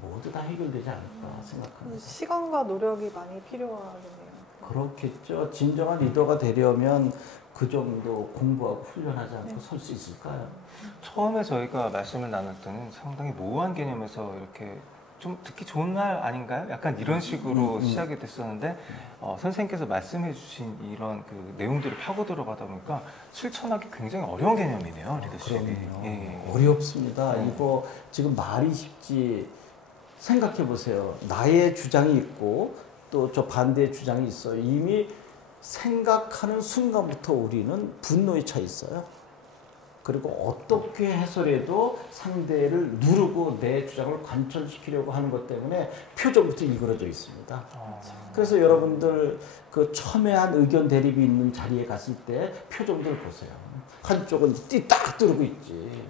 모두 다 해결되지 않을까 생각합니다. 시간과 노력이 많이 필요하겠네요. 그렇겠죠. 진정한 리더가 되려면 그 정도 공부하고 훈련하지 않고 설 수 있을까요? 처음에 저희가 말씀을 나눌 때는 상당히 모호한 개념에서 이렇게 좀 듣기 좋은 말 아닌가요? 약간 이런 식으로 시작이 됐었는데 선생님께서 말씀해 주신 이런 그 내용들을 파고 들어가다 보니까 실천하기 굉장히 어려운 개념이네요. 리더십이. 예. 어렵습니다. 이거 지금 말이 쉽지 생각해 보세요. 나의 주장이 있고 또 저 반대의 주장이 있어요. 이미 생각하는 순간부터 우리는 분노에 차 있어요. 그리고 어떻게 해서라도 상대를 누르고 내 주장을 관철시키려고 하는 것 때문에 표정부터 일그러져 있습니다. 그래서 여러분들 그 첨예한 의견 대립이 있는 자리에 갔을 때 표정들 보세요. 한쪽은 띠딱 뚫고 있지.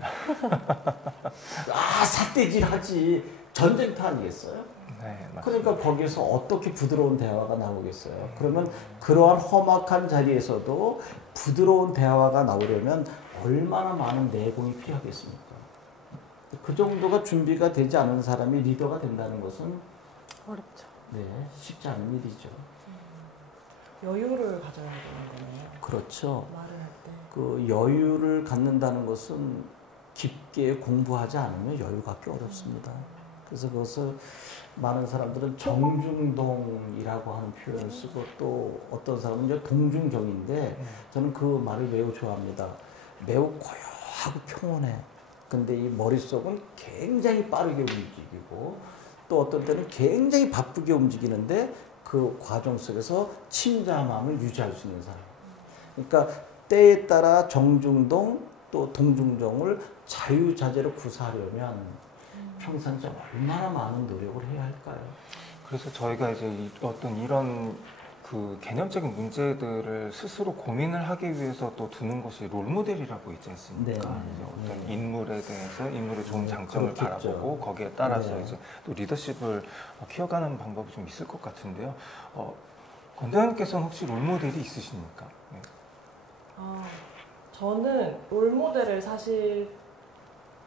삿대질하지. 전쟁터 아니겠어요? 네, 그러니까 거기서 어떻게 부드러운 대화가 나오겠어요. 그러면 그러한 험악한 자리에서도 부드러운 대화가 나오려면 얼마나 많은 내공이 필요하겠습니까? 그 정도가 준비가 되지 않은 사람이 리더가 된다는 것은 어렵죠. 네, 쉽지 않은 일이죠. 여유를 가져야 되는 거네요. 그렇죠. 말을 할 때. 그 여유를 갖는다는 것은 깊게 공부하지 않으면 여유 갖기 어렵습니다. 그래서 그것을 많은 사람들은 정중동이라고 하는 표현을 쓰고 또 어떤 사람은 이제 동중정인데 저는 그 말을 매우 좋아합니다. 매우 고요하고 평온해. 근데 이 머릿속은 굉장히 빠르게 움직이고 또 어떤 때는 굉장히 바쁘게 움직이는데 그 과정 속에서 침잠함을 유지할 수 있는 사람. 그러니까 때에 따라 정중동 또 동중동을 자유자재로 구사하려면 평상시 얼마나 많은 노력을 해야 할까요? 그래서 저희가 이제 어떤 이런 그 개념적인 문제들을 스스로 고민을 하기 위해서 또 두는 것이 롤모델이라고 있지 않습니까? 네. 이제 어떤 인물에 대해서 인물의 좋은 장점을 그렇겠죠. 바라보고 거기에 따라서 네. 이제 또 리더십을 키워가는 방법이 좀 있을 것 같은데요. 권대현님께서는 혹시 롤모델이 있으십니까? 네. 저는 롤모델을 사실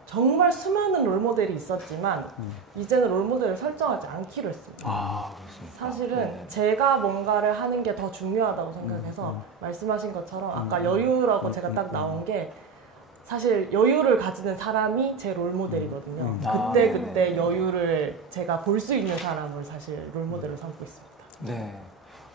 정말 수많은 롤모델이 있었지만 이제는 롤모델을 설정하지 않기로 했습니다. 그렇습니까? 사실은 네. 제가 뭔가를 하는 게 더 중요하다고 생각해서 말씀하신 것처럼 아까 여유라고 제가 딱 나온 게 사실 여유를 가지는 사람이 제 롤모델이거든요. 그때 여유를 제가 볼 수 있는 사람을 사실 롤모델로 삼고 있습니다. 네.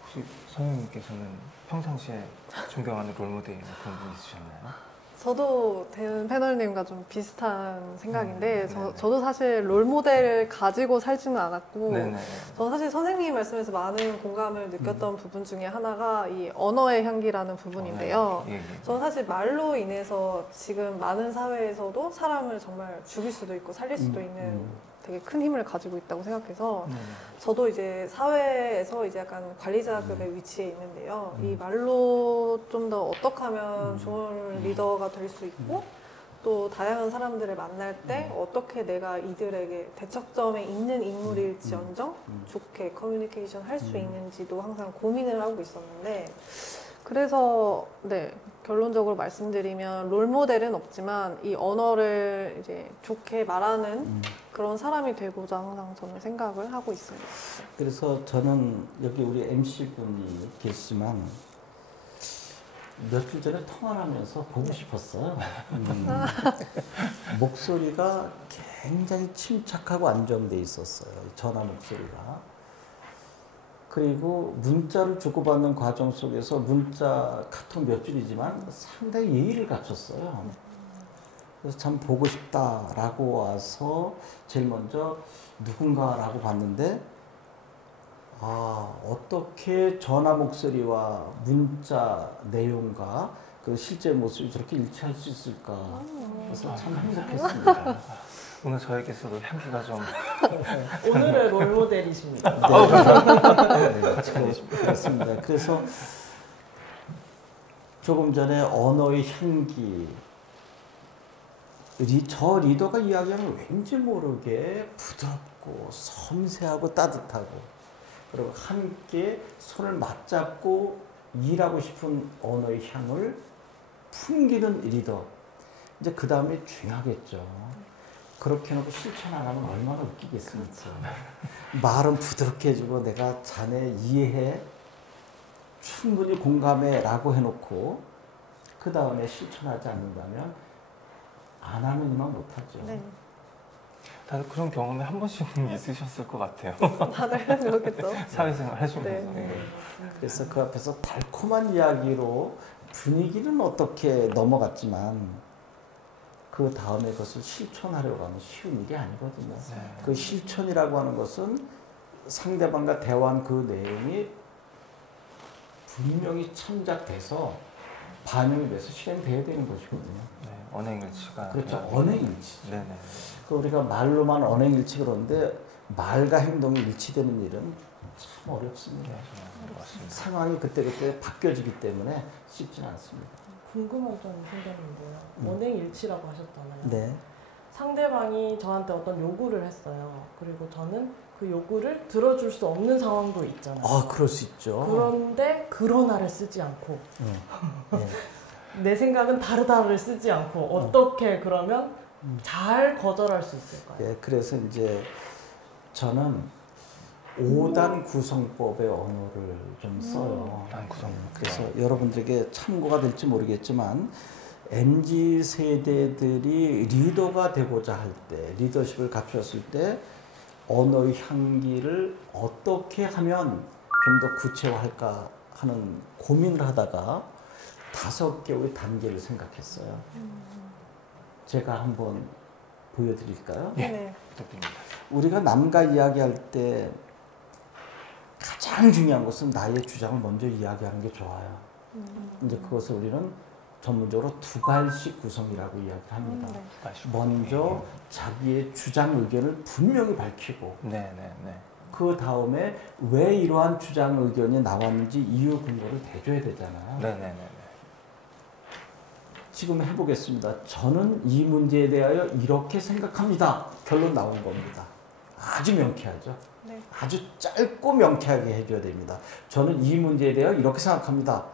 혹시 선생님께서는 평상시에 존경하는 롤모델이나 그런 분 있으셨나요? 저도 대은 패널님과 좀 비슷한 생각인데 네네. 저도 사실 롤 모델을 가지고 살지는 않았고 네네. 저는 사실 선생님 말씀에서 많은 공감을 느꼈던 부분 중에 하나가 이 언어의 향기라는 부분인데요. 예, 예. 저는 사실 말로 인해서 지금 많은 사회에서도 사람을 정말 죽일 수도 있고 살릴 수도 있는 되게 큰 힘을 가지고 있다고 생각해서 네네. 저도 이제 사회에서 이제 약간 관리자급의 위치에 있는데요. 이 말로 좀 더 어떻게 하면 좋은 리더가 될 수 있고 또 다양한 사람들을 만날 때 어떻게 내가 이들에게 대척점에 있는 인물일지언정 좋게 커뮤니케이션 할 수 있는지도 항상 고민을 하고 있었는데 그래서 네 결론적으로 말씀드리면 롤 모델은 없지만 이 언어를 이제 좋게 말하는 그런 사람이 되고자 항상 저는 생각을 하고 있습니다. 그래서 저는 여기 우리 MC분이 계시지만 며칠 전에 통화를 하면서 보고 싶었어요. 목소리가 굉장히 침착하고 안정돼 있었어요. 전화 목소리가. 그리고 문자를 주고받는 과정 속에서 문자 카톡 몇 줄이지만 상당히 예의를 갖췄어요. 그래서 참 보고 싶다라고 와서 제일 먼저 누군가라고 봤는데 어떻게 전화 목소리와 문자 내용과 그 실제 모습이 저렇게 일치할 수 있을까. 그래서 참 행복했습니다. 오늘 저에게서도 향기가 좀 오늘의 롤 모델이십니다. 같이 가주십니다. 그렇습니다. 그래서 조금 전에 언어의 향기, 저 리더가 이야기하면 왠지 모르게 부드럽고 섬세하고 따뜻하고 그리고 함께 손을 맞잡고 일하고 싶은 언어의 향을 풍기는 리더. 이제 그 다음에 중요하겠죠. 그렇게 해놓고 실천 안 하면 얼마나 웃기겠습니까? 말은 부드럽게 해주고 내가 자네 이해해, 충분히 공감해 라고 해놓고 그 다음에 실천하지 않는다면 안 하면 이만 못하죠. 네. 다들 그런 경험이 한 번씩은 있으셨을 것 같아요. 다들 그렇겠죠. 사회생활 하시면서. 네. 예. 그래서 그 앞에서 달콤한 이야기로 분위기는 어떻게 넘어갔지만 그 다음에 그것을 실천하려고 하면 쉬운 일이 아니거든요. 네. 그 실천이라고 하는 것은 상대방과 대화한 그 내용이 분명히 참작돼서 반영이 돼서 실행돼야 되는 것이거든요. 네, 언행일치가. 그렇죠. 언행일치. 네네. 그 우리가 말로만 언행일치 그러는데 말과 행동이 일치되는 일은 참 어렵습니다. 네, 맞습니다. 상황이 그때그때 바뀌어지기 때문에 쉽지는 않습니다. 궁금한 점이 생겼는데요. 언행일치라고 하셨잖아요. 네. 상대방이 저한테 어떤 요구를 했어요. 그리고 저는 그 요구를 들어줄 수 없는 상황도 있잖아요. 그럴 수 있죠. 그런데 그러나를 쓰지 않고 네. 내 생각은 다르다를 쓰지 않고 어떻게 그러면 잘 거절할 수 있을까요? 네, 그래서 이제 저는 5단 구성법의 언어를 좀 써요. 5단 구성법. 그래서 여러분들에게 참고가 될지 모르겠지만 MZ 세대들이 리더가 되고자 할 때, 리더십을 갖추었을 때 언어의 향기를 어떻게 하면 좀 더 구체화할까 하는 고민을 하다가 5개의 단계를 생각했어요. 제가 한번 보여드릴까요? 네. 부탁드립니다. 우리가 남과 이야기할 때 가장 중요한 것은 나의 주장을 먼저 이야기하는 게 좋아요. 이제 그것을 우리는 전문적으로 두갈식 구성이라고 이야기합니다. 네. 먼저 자기의 주장 의견을 분명히 밝히고 네네네. 그 다음에 왜 이러한 주장 의견이 나왔는지 이유 근거를 대줘야 되잖아요. 네네네. 지금 해보겠습니다. 저는 이 문제에 대하여 이렇게 생각합니다. 결론 나온 겁니다. 아주 명쾌하죠. 네. 아주 짧고 명쾌하게 해줘야 됩니다. 저는 이 문제에 대하여 이렇게 생각합니다.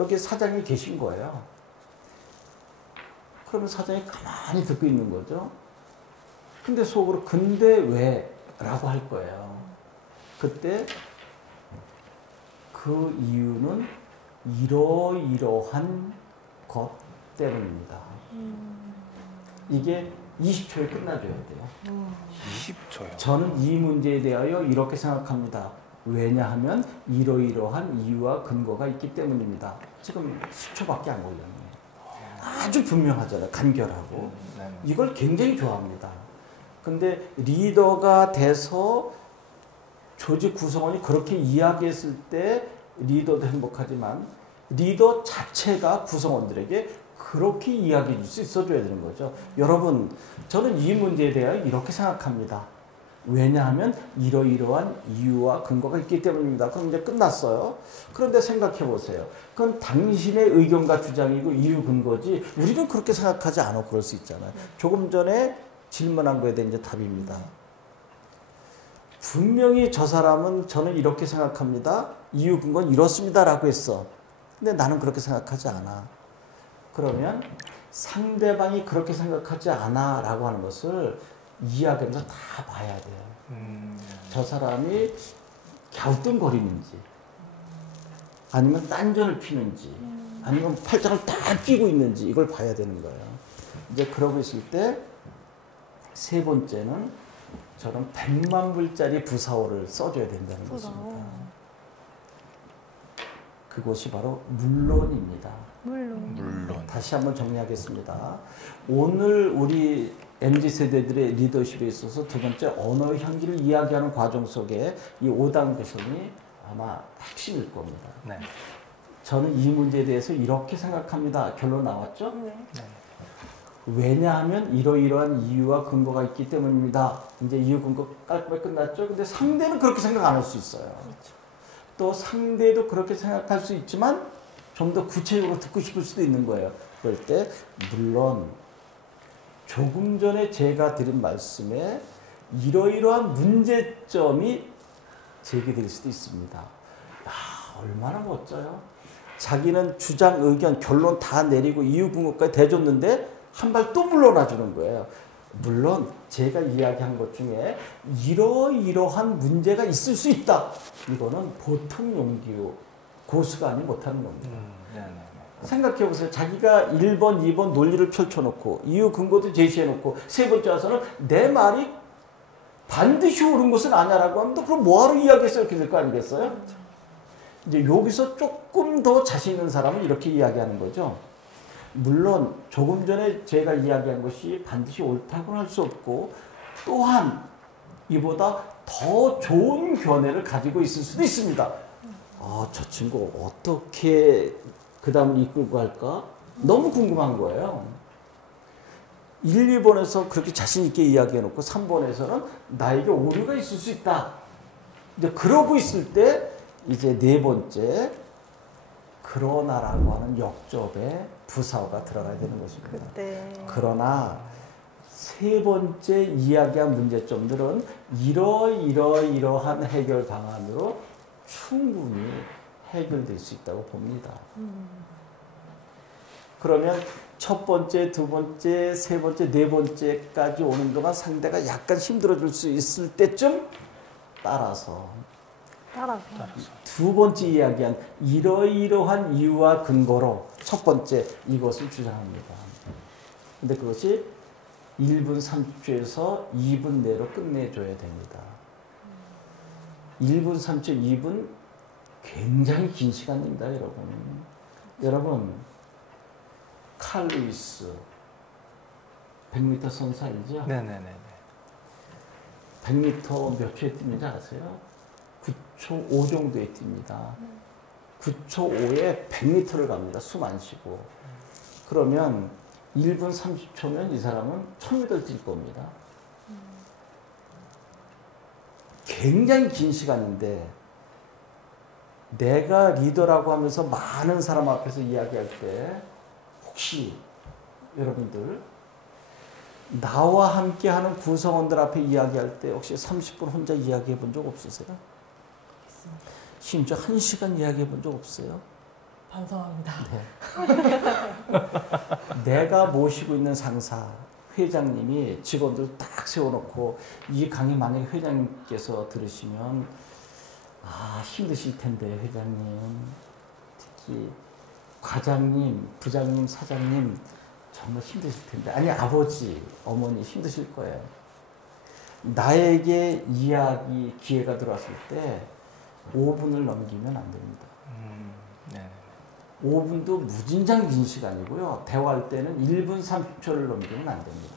여기 사장이 계신 거예요. 그러면 사장이 가만히 듣고 있는 거죠. 근데 속으로 근데 왜? 라고 할 거예요. 그때 그 이유는 이러이러한 것 때문입니다. 이게 20초에 끝나줘야 돼요. 20초요. 저는 이 문제에 대하여 이렇게 생각합니다. 왜냐하면 이러이러한 이유와 근거가 있기 때문입니다. 지금 10초밖에 안 걸렸네요. 아주 분명하잖아요. 간결하고. 네. 이걸 굉장히 좋아합니다. 근데 리더가 돼서 조직 구성원이 그렇게 이야기했을 때 리더도 행복하지만 리더 자체가 구성원들에게 그렇게 이야기해 줄 수 있어줘야 되는 거죠. 여러분, 저는 이 문제에 대하여 이렇게 생각합니다. 왜냐하면 이러이러한 이유와 근거가 있기 때문입니다. 그럼 이제 끝났어요. 그런데 생각해 보세요. 그건 당신의 의견과 주장이고 이유 근거지 우리는 그렇게 생각하지 않아. 그럴 수 있잖아요. 조금 전에 질문한 거에 대한 이제 답입니다. 분명히 저 사람은 저는 이렇게 생각합니다. 이유 근거는 이렇습니다. 라고 했어. 근데 나는 그렇게 생각하지 않아. 그러면 상대방이 그렇게 생각하지 않아 라고 하는 것을 이야기하면서 다 봐야 돼요. 저 사람이 갸우뚱거리는지 아니면 딴전을 피는지 아니면 팔짱을 딱 끼고 있는지 이걸 봐야 되는 거예요. 이제 그러고 있을 때 세 번째는 저는 100만 불짜리 부사어를 써줘야 된다는 것입니다. 그것이 바로 물론입니다. 물론. 다시 한번 정리하겠습니다. 오늘 우리 MZ세대들의 리더십에 있어서 두 번째 언어 향기를 이야기하는 과정 속에 이 5단 구성이 아마 핵심일 겁니다. 네. 저는 이 문제에 대해서 이렇게 생각합니다. 결론 나왔죠? 네. 왜냐하면 이러이러한 이유와 근거가 있기 때문입니다. 이제 이유 근거 깔끔하게 끝났죠? 근데 상대는 그렇게 생각 안 할 수 있어요. 그렇죠. 또 상대도 그렇게 생각할 수 있지만 좀 더 구체적으로 듣고 싶을 수도 있는 거예요. 그럴 때 물론 조금 전에 제가 드린 말씀에 이러이러한 문제점이 제기될 수도 있습니다. 얼마나 멋져요. 자기는 주장, 의견, 결론 다 내리고 이유 근거까지 대줬는데 한 발 또 물러나 주는 거예요. 물론 제가 이야기한 것 중에 이러이러한 문제가 있을 수 있다. 이거는 보통 용기요. 고수가 아니 못하는 겁니다. 생각해 보세요. 자기가 1번, 2번 논리를 펼쳐놓고 이유 근거도 제시해놓고 세 번째 와서는 내 말이 반드시 옳은 것은 아니라고 하면 그럼 뭐하러 이야기했어? 이렇게 될 거 아니겠어요? 이제 여기서 조금 더 자신 있는 사람은 이렇게 이야기하는 거죠. 물론 조금 전에 제가 이야기한 것이 반드시 옳다고는 할 수 없고 또한 이보다 더 좋은 견해를 가지고 있을 수도 있습니다. 저 친구 어떻게 그 다음을 이끌고 갈까? 너무 궁금한 거예요. 1, 2번에서 그렇게 자신 있게 이야기해놓고 3번에서는 나에게 오류가 있을 수 있다. 이제 그러고 있을 때 이제 네 번째 그러나라고 하는 역접에 부사어가 들어가야 되는 것입니다. 그때. 그러나 세 번째 이야기한 문제점들은 이러이러한 해결 방안으로 충분히 해결될 수 있다고 봅니다. 그러면 첫 번째, 두 번째, 세 번째, 네 번째까지 오는 동안 상대가 약간 힘들어질 수 있을 때쯤 따라서 두 번째 이야기한 이러이러한 이유와 근거로 첫 번째 이것을 주장합니다. 근데 그것이 1분 30초에서 2분 내로 끝내줘야 됩니다. 1분 30초, 2분 굉장히 긴 시간입니다, 여러분. 여러분, 칼 루이스 100m 선수 알죠? 네네네. 100m 몇 초에 뛰는지 아세요? 9초 5 정도에 뜁니다. 9초 5에 100m를 갑니다. 숨 안 쉬고. 그러면 1분 30초면 이 사람은 1000m를 뛸 겁니다. 굉장히 긴 시간인데 내가 리더라고 하면서 많은 사람 앞에서 이야기할 때 혹시 여러분들 나와 함께하는 구성원들 앞에 이야기할 때 혹시 30분 혼자 이야기해 본 적 없으세요? 심지어 1시간 이야기해 본 적 없어요? 반성합니다. 네. 내가 모시고 있는 상사, 회장님이 직원들 딱 세워놓고 이 강의 만약에 회장님께서 들으시면 힘드실 텐데 회장님, 특히 과장님, 부장님, 사장님 정말 힘드실 텐데 아니 아버지, 어머니 힘드실 거예요. 나에게 이야기 기회가 들어왔을 때 5분을 넘기면 안 됩니다. 네. 5분도 무진장 긴 시간이고요. 대화할 때는 1분 30초를 넘기면 안 됩니다.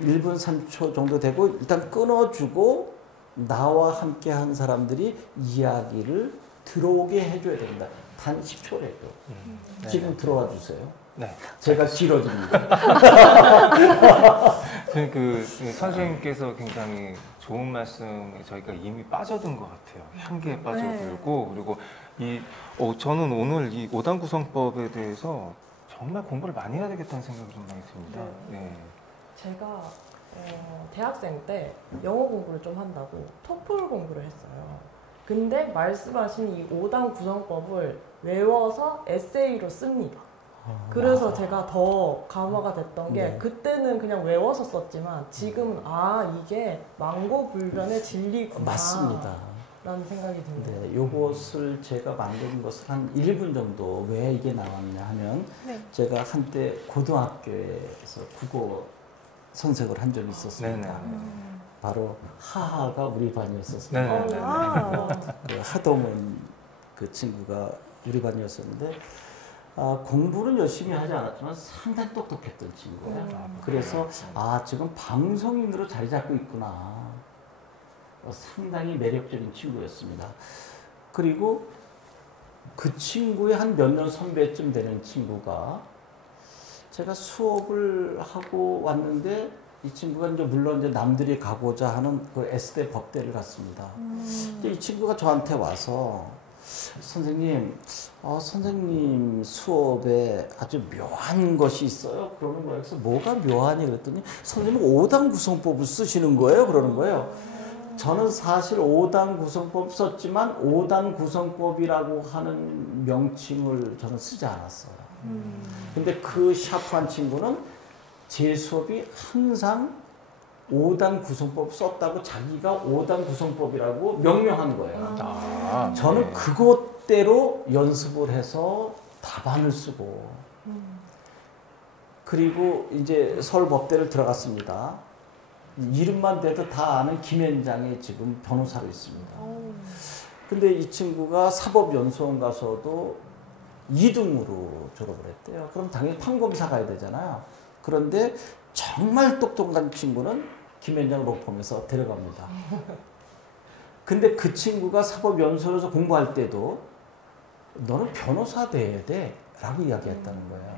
1분 30초 정도 되고 일단 끊어주고 나와 함께 한 사람들이 이야기를 들어오게 해줘야 됩니다. 단 10초래요. 지금 들어와 주세요. 네. 제가 길어집니다. 저는 선생님께서 굉장히 좋은 말씀에 저희가 이미 빠져든 것 같아요. 향기에 빠져들고 그리고 저는 오늘 이 5단 구성법에 대해서 정말 공부를 많이 해야 되겠다는 생각이 좀 많이 듭니다. 네. 제가 대학생 때 영어 공부를 좀 한다고 토플 공부를 했어요. 근데 말씀하신 이 5단 구성법을 외워서 에세이로 씁니다. 그래서 제가 더 감화가 됐던 게 네. 그때는 그냥 외워서 썼지만 지금은 이게 망고불변의 진리구나 맞습니다. 라는 생각이 듭니다. 네, 요것을 제가 만든 것을 한 1분 정도 왜 이게 나왔냐 하면 네. 제가 한때 고등학교에서 국어 선생을 한 적이 있었습니다. 네네. 바로 하하가 우리 반이었었습니다. 네네. 와. 그 하동은 그 친구가 우리 반이었었는데 공부는 열심히 하지 않았지만 상당히 똑똑했던 친구예요. 그래서 지금 방송인으로 자리 잡고 있구나. 상당히 매력적인 친구였습니다. 그리고 그 친구의 한 몇 년 선배쯤 되는 친구가 제가 수업을 하고 왔는데 이 친구가 물론 남들이 가고자 하는 그 S대 법대를 갔습니다. 이 친구가 저한테 와서 선생님, 선생님 수업에 아주 묘한 것이 있어요. 그러는 거예요. 그래서 뭐가 묘하니 그랬더니 선생님은 5단 구성법을 쓰시는 거예요. 그러는 거예요. 저는 사실 5단 구성법 썼지만 5단 구성법이라고 하는 명칭을 저는 쓰지 않았어요. 근데 그 샤프한 친구는 제 수업이 항상 5단 구성법 썼다고 자기가 5단 구성법이라고 명명한 거예요. 저는 그것대로 연습을 해서 답안을 쓰고 그리고 이제 서울법대를 들어갔습니다. 이름만 대도 다 아는 김현장에 지금 변호사로 있습니다. 근데 이 친구가 사법연수원 가서도 2등으로 졸업을 했대요. 그럼 당연히 판검사 가야 되잖아요. 그런데 정말 똑똑한 친구는 김현장 로펌에서 데려갑니다. 근데 그 친구가 사법연수원에서 공부할 때도 너는 변호사 돼야 돼 라고 이야기했다는 거예요.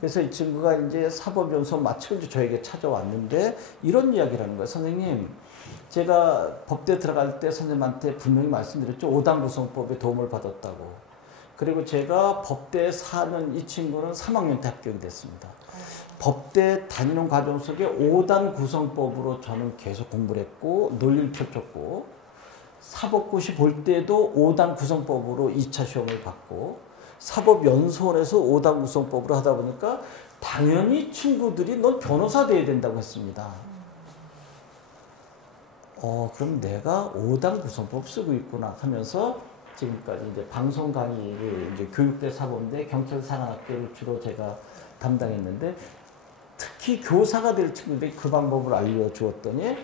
그래서 이 친구가 이제 사법연수원 마치고 저에게 찾아왔는데 이런 이야기를 하는 거예요. 선생님, 제가 법대 들어갈 때 선생님한테 분명히 말씀드렸죠. 5단 구성법에 도움을 받았다고. 그리고 제가 법대 4년 이 친구는 3학년 때 합격이 됐습니다. 법대 다니는 과정 속에 5단 구성법으로 저는 계속 공부를 했고 논리를 펼쳤고 사법고시 볼 때도 5단 구성법으로 2차 시험을 받고 사법연수원에서 5단 구성법으로 하다 보니까 당연히 친구들이 넌 변호사 돼야 된다고 했습니다. 그럼 내가 5단 구성법 쓰고 있구나 하면서 지금까지 이제 방송 강의를 이제 교육대 사범대 경찰사관학교를 주로 제가 담당했는데 특히 교사가 될 친구들이 그 방법을 알려주었더니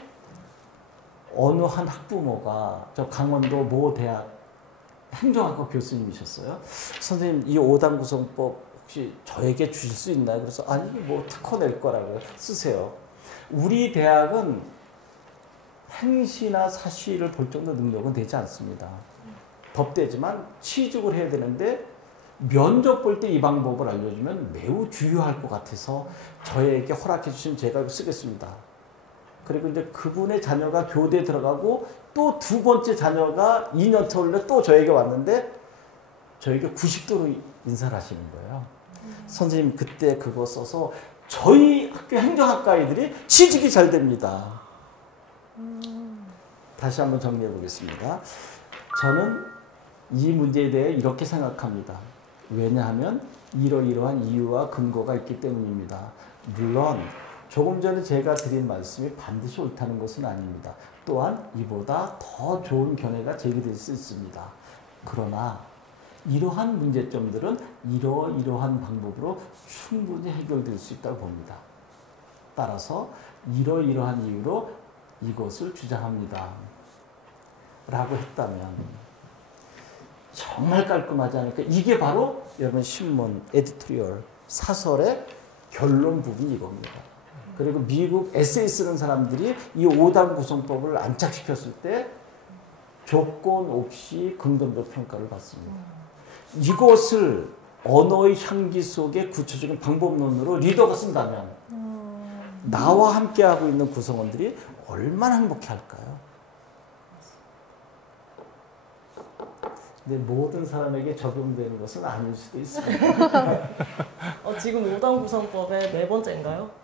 어느 한 학부모가 저 강원도 모 대학 행정학과 교수님이셨어요. 선생님 이 5단 구성법 혹시 저에게 주실 수 있나요? 그래서 아니 뭐 특허 낼 거라고요. 쓰세요. 우리 대학은 행시나 사시를 볼 정도 능력은 되지 않습니다. 법대지만 취직을 해야 되는데 면접 볼 때 이 방법을 알려주면 매우 주요할 것 같아서 저에게 허락해 주시면 제가 쓰겠습니다. 그리고 이제 그분의 자녀가 교대에 들어가고 또 두 번째 자녀가 2년 터울래 또 저에게 왔는데 저에게 90도로 인사를 하시는 거예요. 선생님 그때 그거 써서 저희 학교 행정학과 아이들이 취직이 잘 됩니다. 다시 한번 정리해 보겠습니다. 저는 이 문제에 대해 이렇게 생각합니다. 왜냐하면 이러이러한 이유와 근거가 있기 때문입니다. 물론 조금 전에 제가 드린 말씀이 반드시 옳다는 것은 아닙니다. 또한 이보다 더 좋은 견해가 제기될 수 있습니다. 그러나 이러한 문제점들은 이러이러한 방법으로 충분히 해결될 수 있다고 봅니다. 따라서 이러이러한 이유로 이것을 주장합니다. 라고 했다면 정말 깔끔하지 않을까? 이게 바로 여러분 신문, 에디토리얼, 사설의 결론 부분이 이겁니다. 그리고 미국 에세이 쓰는 사람들이 이 5단 구성법을 안착시켰을 때 조건 없이 긍정적 평가를 받습니다. 이것을 언어의 향기 속에 구체적인 방법론으로 리더가 쓴다면 나와 함께하고 있는 구성원들이 얼마나 행복해할까요? 근데 모든 사람에게 적용되는 것은 아닐 수도 있습니다. 지금 5단 구성법의 네 번째인가요?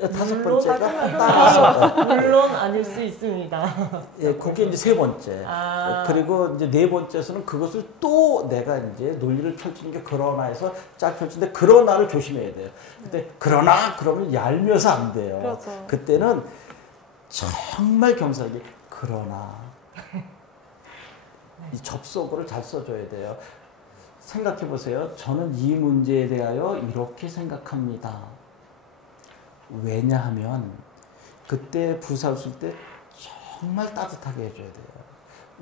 다섯 물론 번째가 따라서. 물론 아닐 수 있습니다. 예, 그게 이제 세 번째. 아. 그리고 이제 네 번째에서는 그것을 또 내가 이제 논리를 펼치는 게 그러나에서 쫙 펼치는데 그러나를 조심해야 돼요. 근데 그러나 그러면 얄미워서 안 돼요. 그렇죠. 그때는 정말 겸손하게 그러나 이 접속어를 잘 써줘야 돼요. 생각해 보세요. 저는 이 문제에 대하여 이렇게 생각합니다. 왜냐하면 그때 부사를 쓸 때 정말 따뜻하게 해줘야 돼요.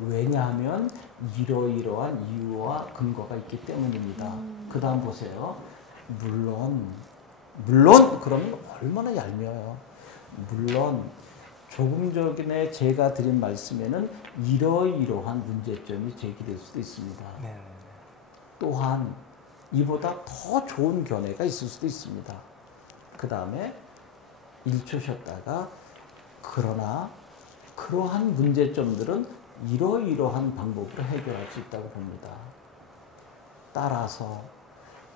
왜냐하면 이러이러한 이유와 근거가 있기 때문입니다. 그 다음 보세요. 물론 그러면 얼마나 얄미워요. 물론 조금 전에 제가 드린 말씀에는 이러이러한 문제점이 제기될 수도 있습니다. 네. 또한 이보다 더 좋은 견해가 있을 수도 있습니다. 그 다음에 1초 쉬었다가 그러나 그러한 문제점들은 이러이러한 방법으로 해결할 수 있다고 봅니다. 따라서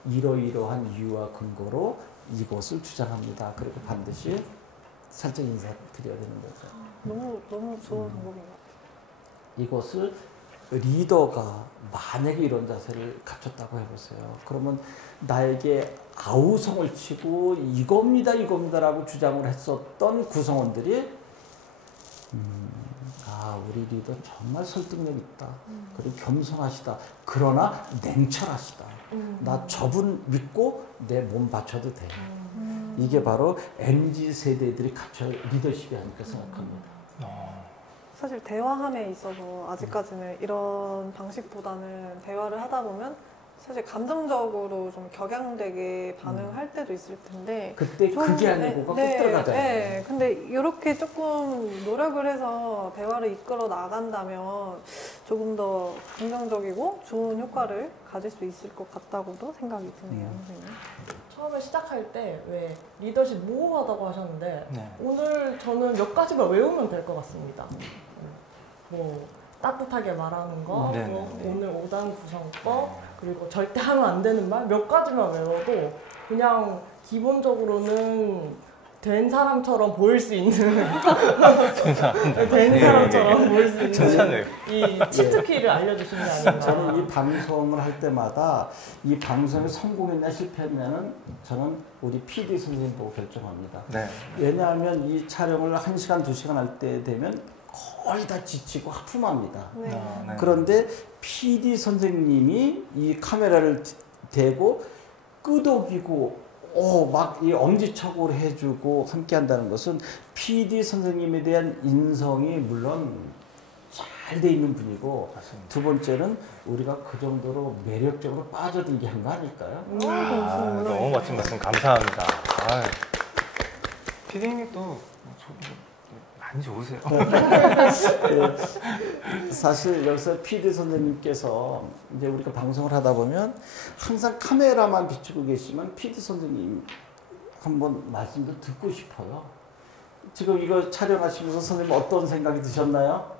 이러이러한 이유와 근거로 이것을 주장합니다. 그리고 반드시 살짝 인사드려야 되는 거죠. 너무 좋은 방법인 것 같아요. 이것을 리더가 만약에 이런 자세를 갖췄다고 해보세요. 그러면 나에게 아우성을 치고 이겁니다라고 주장을 했었던 구성원들이 우리 리더 정말 설득력 있다. 그리고 겸손하시다. 그러나 냉철하시다. 나 저분 믿고 내 몸 바쳐도 돼. 이게 바로 MZ세대들이 갖춰 리더십이 아닐까 생각합니다. 사실 대화함에 있어서 아직까지는 이런 방식보다는 대화를 하다 보면 사실 감정적으로 좀 격양되게 반응할 때도 있을 텐데 그때 그게 아니고가 꼭 들어가잖아요. 네, 근데 이렇게 조금 노력을 해서 대화를 이끌어 나간다면 조금 더 긍정적이고 좋은 효과를 가질 수 있을 것 같다고도 생각이 드네요, 선생님. 처음에 시작할 때 왜 리더십 모호하다고 하셨는데 네. 오늘 저는 몇 가지만 외우면 될 것 같습니다. 뭐 따뜻하게 말하는 거, 네, 뭐 네, 네. 오늘 5단 구성법, 그리고 절대 하면 안 되는 말 몇 가지만 외워도 그냥 기본적으로는 된 사람처럼 보일 수 있는 된 사람처럼 보일 수 있는 괜찮아요. 이 치트키를 알려주신 게 아닌가. 저는 이 방송을 할 때마다 이 방송이 성공했냐 실패했냐는 저는 우리 PD 선생님 보고 결정합니다. 네. 왜냐하면 이 촬영을 1시간, 2시간 할 때 되면 거의 다 지치고 하품합니다. 네. 네. 그런데 PD 선생님이 이 카메라를 대고 끄덕이고 막 이 엄지척으로 해주고 함께 한다는 것은 PD 선생님에 대한 인성이 물론 잘 돼 있는 분이고 맞습니다. 두 번째는 우리가 그 정도로 매력적으로 빠져들게 한 거 아닐까요? 너무 멋진 말씀 감사합니다. 피디님이 또 많이 좋으세요. 사실 여기서 PD 선생님께서 이제 우리가 방송을 하다 보면 항상 카메라만 비추고 계시면 PD 선생님 한번 말씀도 듣고 싶어요. 지금 이거 촬영하시면서 선생님 어떤 생각이 드셨나요?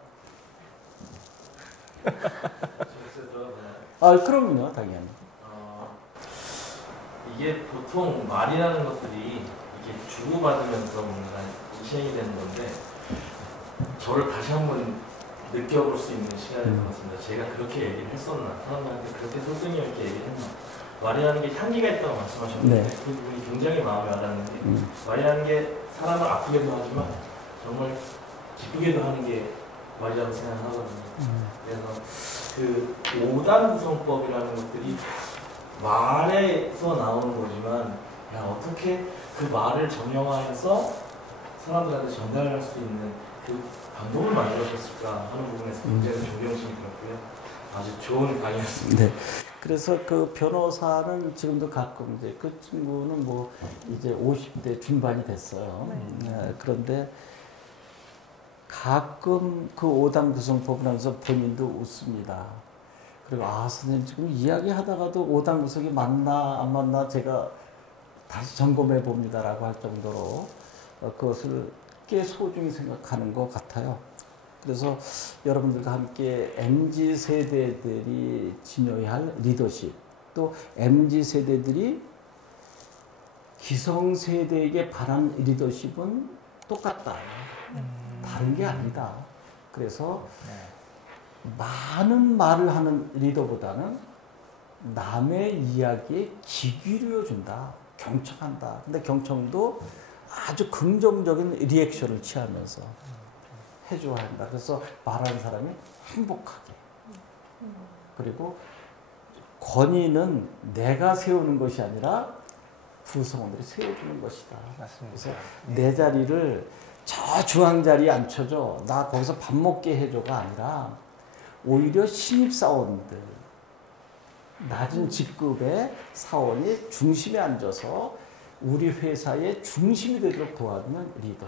그럼요, 당연히. 이게 보통 말이라는 것들이 이렇게 주고받으면서 뭔가 진행이 되는 건데 저를 다시 한번 느껴볼 수 있는 시간인 것 같습니다. 제가 그렇게 얘기를 했었나? 사람들한테 그렇게 설득력 있게 얘기를 했나? 말이라는 게 향기가 있다고 말씀하셨는데 그 부분이 굉장히 마음에 와닿는 게 말이라는 게 사람을 아프게도 하지만 정말 기쁘게도 하는 게 말이라고 생각하거든요. 그래서 그 5단 구성법이라는 것들이 말에서 나오는 거지만 어떻게 그 말을 정형화해서 사람들한테 전달할 수 있는 그 방법을 만들어줬을까 하는 부분에서 굉장히 존경심이 들었고요. 아주 좋은 강의였습니다. 네. 그래서 그 변호사는 지금도 가끔 이제 그 친구는 뭐 이제 50대 중반이 됐어요. 그런데 가끔 그 오당 구성법을 하면서 본인도 웃습니다. 그리고 선생님 지금 이야기하다가도 오당 구성이 맞나 안 맞나 제가 다시 점검해 봅니다라고 할 정도로 그것을 꽤 소중히 생각하는 것 같아요. 그래서 여러분들과 함께 MZ세대들이 지녀야 할 리더십, 또 MZ세대들이 기성세대에게 바란 리더십은 똑같다. 다른 게 아니다. 그래서 많은 말을 하는 리더보다는 남의 이야기에 귀 기울여준다. 경청한다. 근데 경청도 아주 긍정적인 리액션을 취하면서 해줘야 한다. 그래서 말하는 사람이 행복하게. 그리고 권위는 내가 세우는 것이 아니라 구성원들이 세워주는 것이다. 맞습니다. 그래서 내 자리를 저 중앙 자리에 앉혀줘. 나 거기서 밥 먹게 해줘가 아니라 오히려 신입사원들, 낮은 직급의 사원이 중심에 앉아서 우리 회사의 중심이 되도록 도와주는 리더.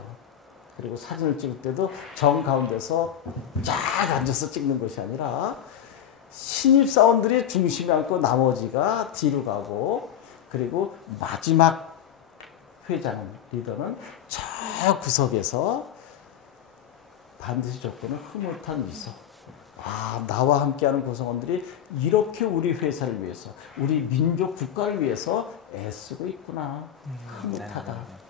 그리고 사진을 찍을 때도 정 가운데서 쫙 앉아서 찍는 것이 아니라 신입사원들이 중심에 앉고 나머지가 뒤로 가고, 그리고 마지막 회장 리더는 저 구석에서 반드시 조건을 흐뭇한 미소. 나와 함께하는 구성원들이 이렇게 우리 회사를 위해서, 우리 민족 국가를 위해서 애쓰고 있구나. 흐뭇하다.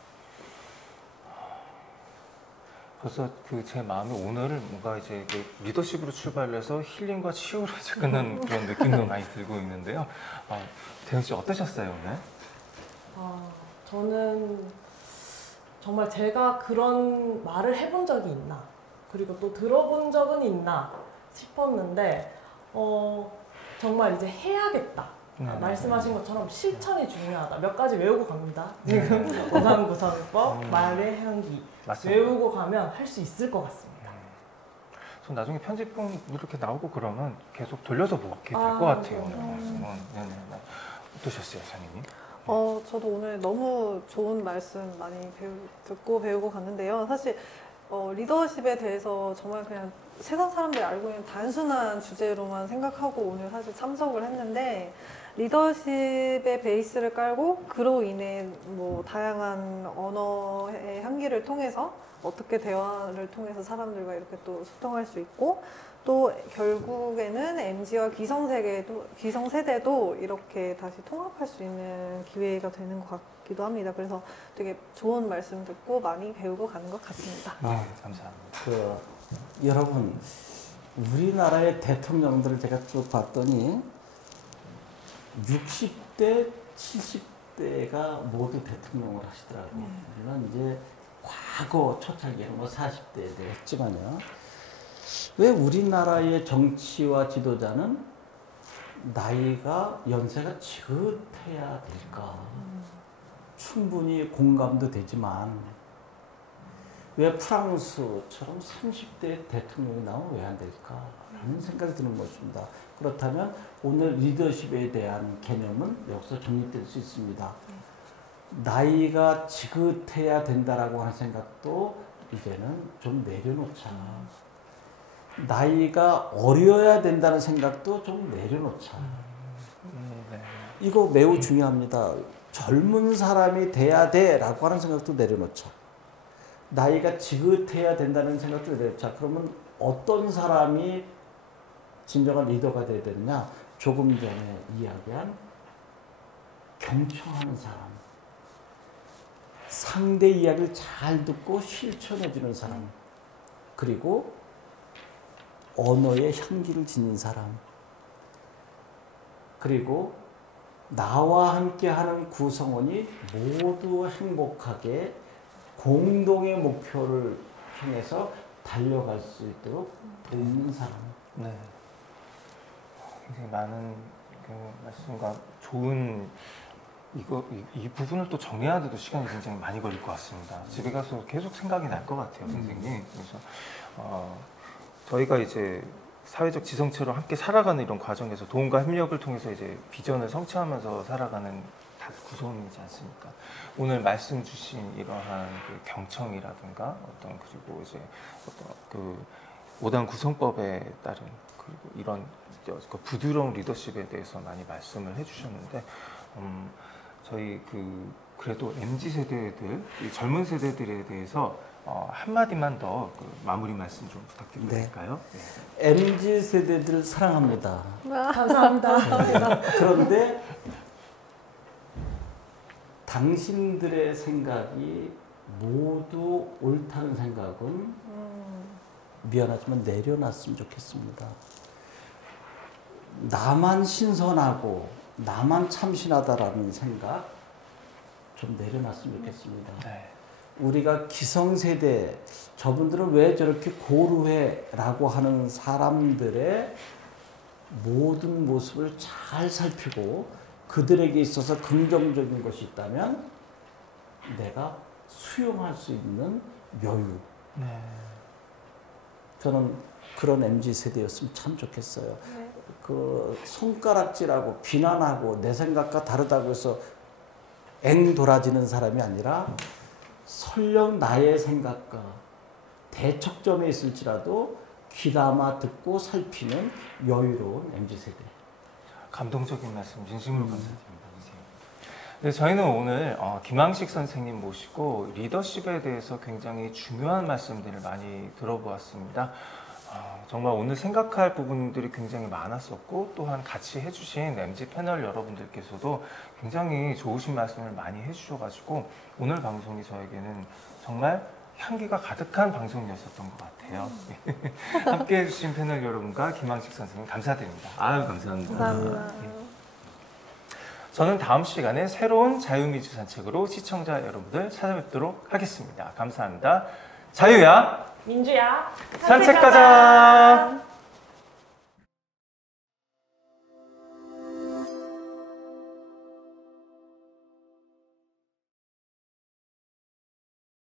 그래서 제 마음이 오늘을 뭔가 이제 리더십으로 출발해서 힐링과 치유로 이제 끝나는 그런 느낌도 많이 들고 있는데요. 대현 씨 어떠셨어요 오늘? 저는 정말 제가 그런 말을 해본 적이 있나, 그리고 또 들어본 적은 있나 싶었는데 정말 이제 해야겠다. 말씀하신 것처럼 실천이 중요하다. 몇 가지 외우고 갑니다. 지금 오당구성법, 말의 향기 맞습니다. 외우고 가면 할 수 있을 것 같습니다. 전 나중에 편집본 이렇게 나오고 그러면 계속 돌려서 보게 될 것 같아요. 오늘 말씀은. 어떠셨어요, 사장님? 저도 오늘 너무 좋은 말씀 많이 듣고 배우고 갔는데요. 사실 리더십에 대해서 정말 그냥 세상 사람들이 알고 있는 단순한 주제로만 생각하고 오늘 사실 참석을 했는데, 리더십의 베이스를 깔고 그로 인해 뭐 다양한 언어의 향기를 통해서 어떻게 대화를 통해서 사람들과 이렇게 또 소통할 수 있고, 또 결국에는 MZ와 기성세대도 이렇게 다시 통합할 수 있는 기회가 되는 것 같기도 합니다. 그래서 되게 좋은 말씀 듣고 많이 배우고 가는 것 같습니다. 네, 감사합니다. 여러분, 우리나라의 대통령들을 제가 쭉 봤더니 60대, 70대가 모두 대통령을 하시더라고요. 우리는 이제 과거 초창기에는 뭐 40대에 했지만요. 왜 우리나라의 정치와 지도자는 나이가, 연세가 지긋해야 될까? 충분히 공감도 되지만 왜 프랑스처럼 30대 대통령이 나오면 왜 안 될까? 라는 생각이 드는 것입니다. 그렇다면 오늘 리더십에 대한 개념은 여기서 정립될 수 있습니다. 나이가 지긋해야 된다라고 하는 생각도 이제는 좀 내려놓자. 나이가 어려야 된다는 생각도 좀 내려놓자. 이거 매우 중요합니다. 젊은 사람이 돼야 돼라고 하는 생각도 내려놓자. 나이가 지긋해야 된다는 생각도 내려놓자. 그러면 어떤 사람이 진정한 리더가 돼야 되느냐? 조금 전에 이야기한 경청하는 사람, 상대 이야기를 잘 듣고 실천해주는 사람, 그리고 언어의 향기를 지닌 사람, 그리고 나와 함께하는 구성원이 모두 행복하게 공동의 목표를 향해서 달려갈 수 있도록 돕는 사람. 네. 굉장히 많은 말씀과 좋은 이 부분을 또 정리하는데도 시간이 굉장히 많이 걸릴 것 같습니다. 집에 가서 계속 생각이 날 것 같아요, 선생님. 그래서 저희가 이제 사회적 지성체로 함께 살아가는 이런 과정에서 도움과 협력을 통해서 이제 비전을 성취하면서 살아가는 다 구성이지 않습니까? 오늘 말씀 주신 이러한 그 경청이라든가 어떤 그리고 이제 어떤 그 5단 구성법에 따른 그리고 이런 그 부드러운 리더십에 대해서 많이 말씀을 해주셨는데 저희 그래도 MZ 세대들, 이 젊은 세대들에 대해서 한마디만 더 그 마무리 말씀 좀 부탁드려도 네. 될까요? 네. MZ 세대들 사랑합니다. 감사합니다. 그런데 당신들의 생각이 모두 옳다는 생각은 미안하지만 내려놨으면 좋겠습니다. 나만 신선하고 나만 참신하다라는 생각 좀 내려놨으면 좋겠습니다. 네. 우리가 기성세대, 저분들은 왜 저렇게 고루해라고 하는 사람들의 모든 모습을 잘 살피고 그들에게 있어서 긍정적인 것이 있다면 내가 수용할 수 있는 여유. 네. 저는 그런 MZ세대였으면 참 좋겠어요. 네. 그 손가락질하고 비난하고 내 생각과 다르다고 해서 앵 돌아지는 사람이 아니라 설령 나의 생각과 대척점에 있을지라도 귀담아 듣고 살피는 여유로운 MZ세대. 감동적인 말씀 진심으로 감사드립니다. 선생님. 네, 저희는 오늘 김항식 선생님 모시고 리더십에 대해서 굉장히 중요한 말씀들을 많이 들어보았습니다. 정말 오늘 생각할 부분들이 굉장히 많았었고 또한 같이 해주신 MZ 패널 여러분들께서도 굉장히 좋으신 말씀을 많이 해주셔가지고 오늘 방송이 저에게는 정말 향기가 가득한 방송이었었던 것 같아요. 함께 해주신 패널 여러분과 김항식 선생님 감사드립니다. 아유 감사합니다. 감사합니다. 저는 다음 시간에 새로운 자유민주 산책으로 시청자 여러분들 찾아뵙도록 하겠습니다. 감사합니다. 자유야 민주야, 산책 가자.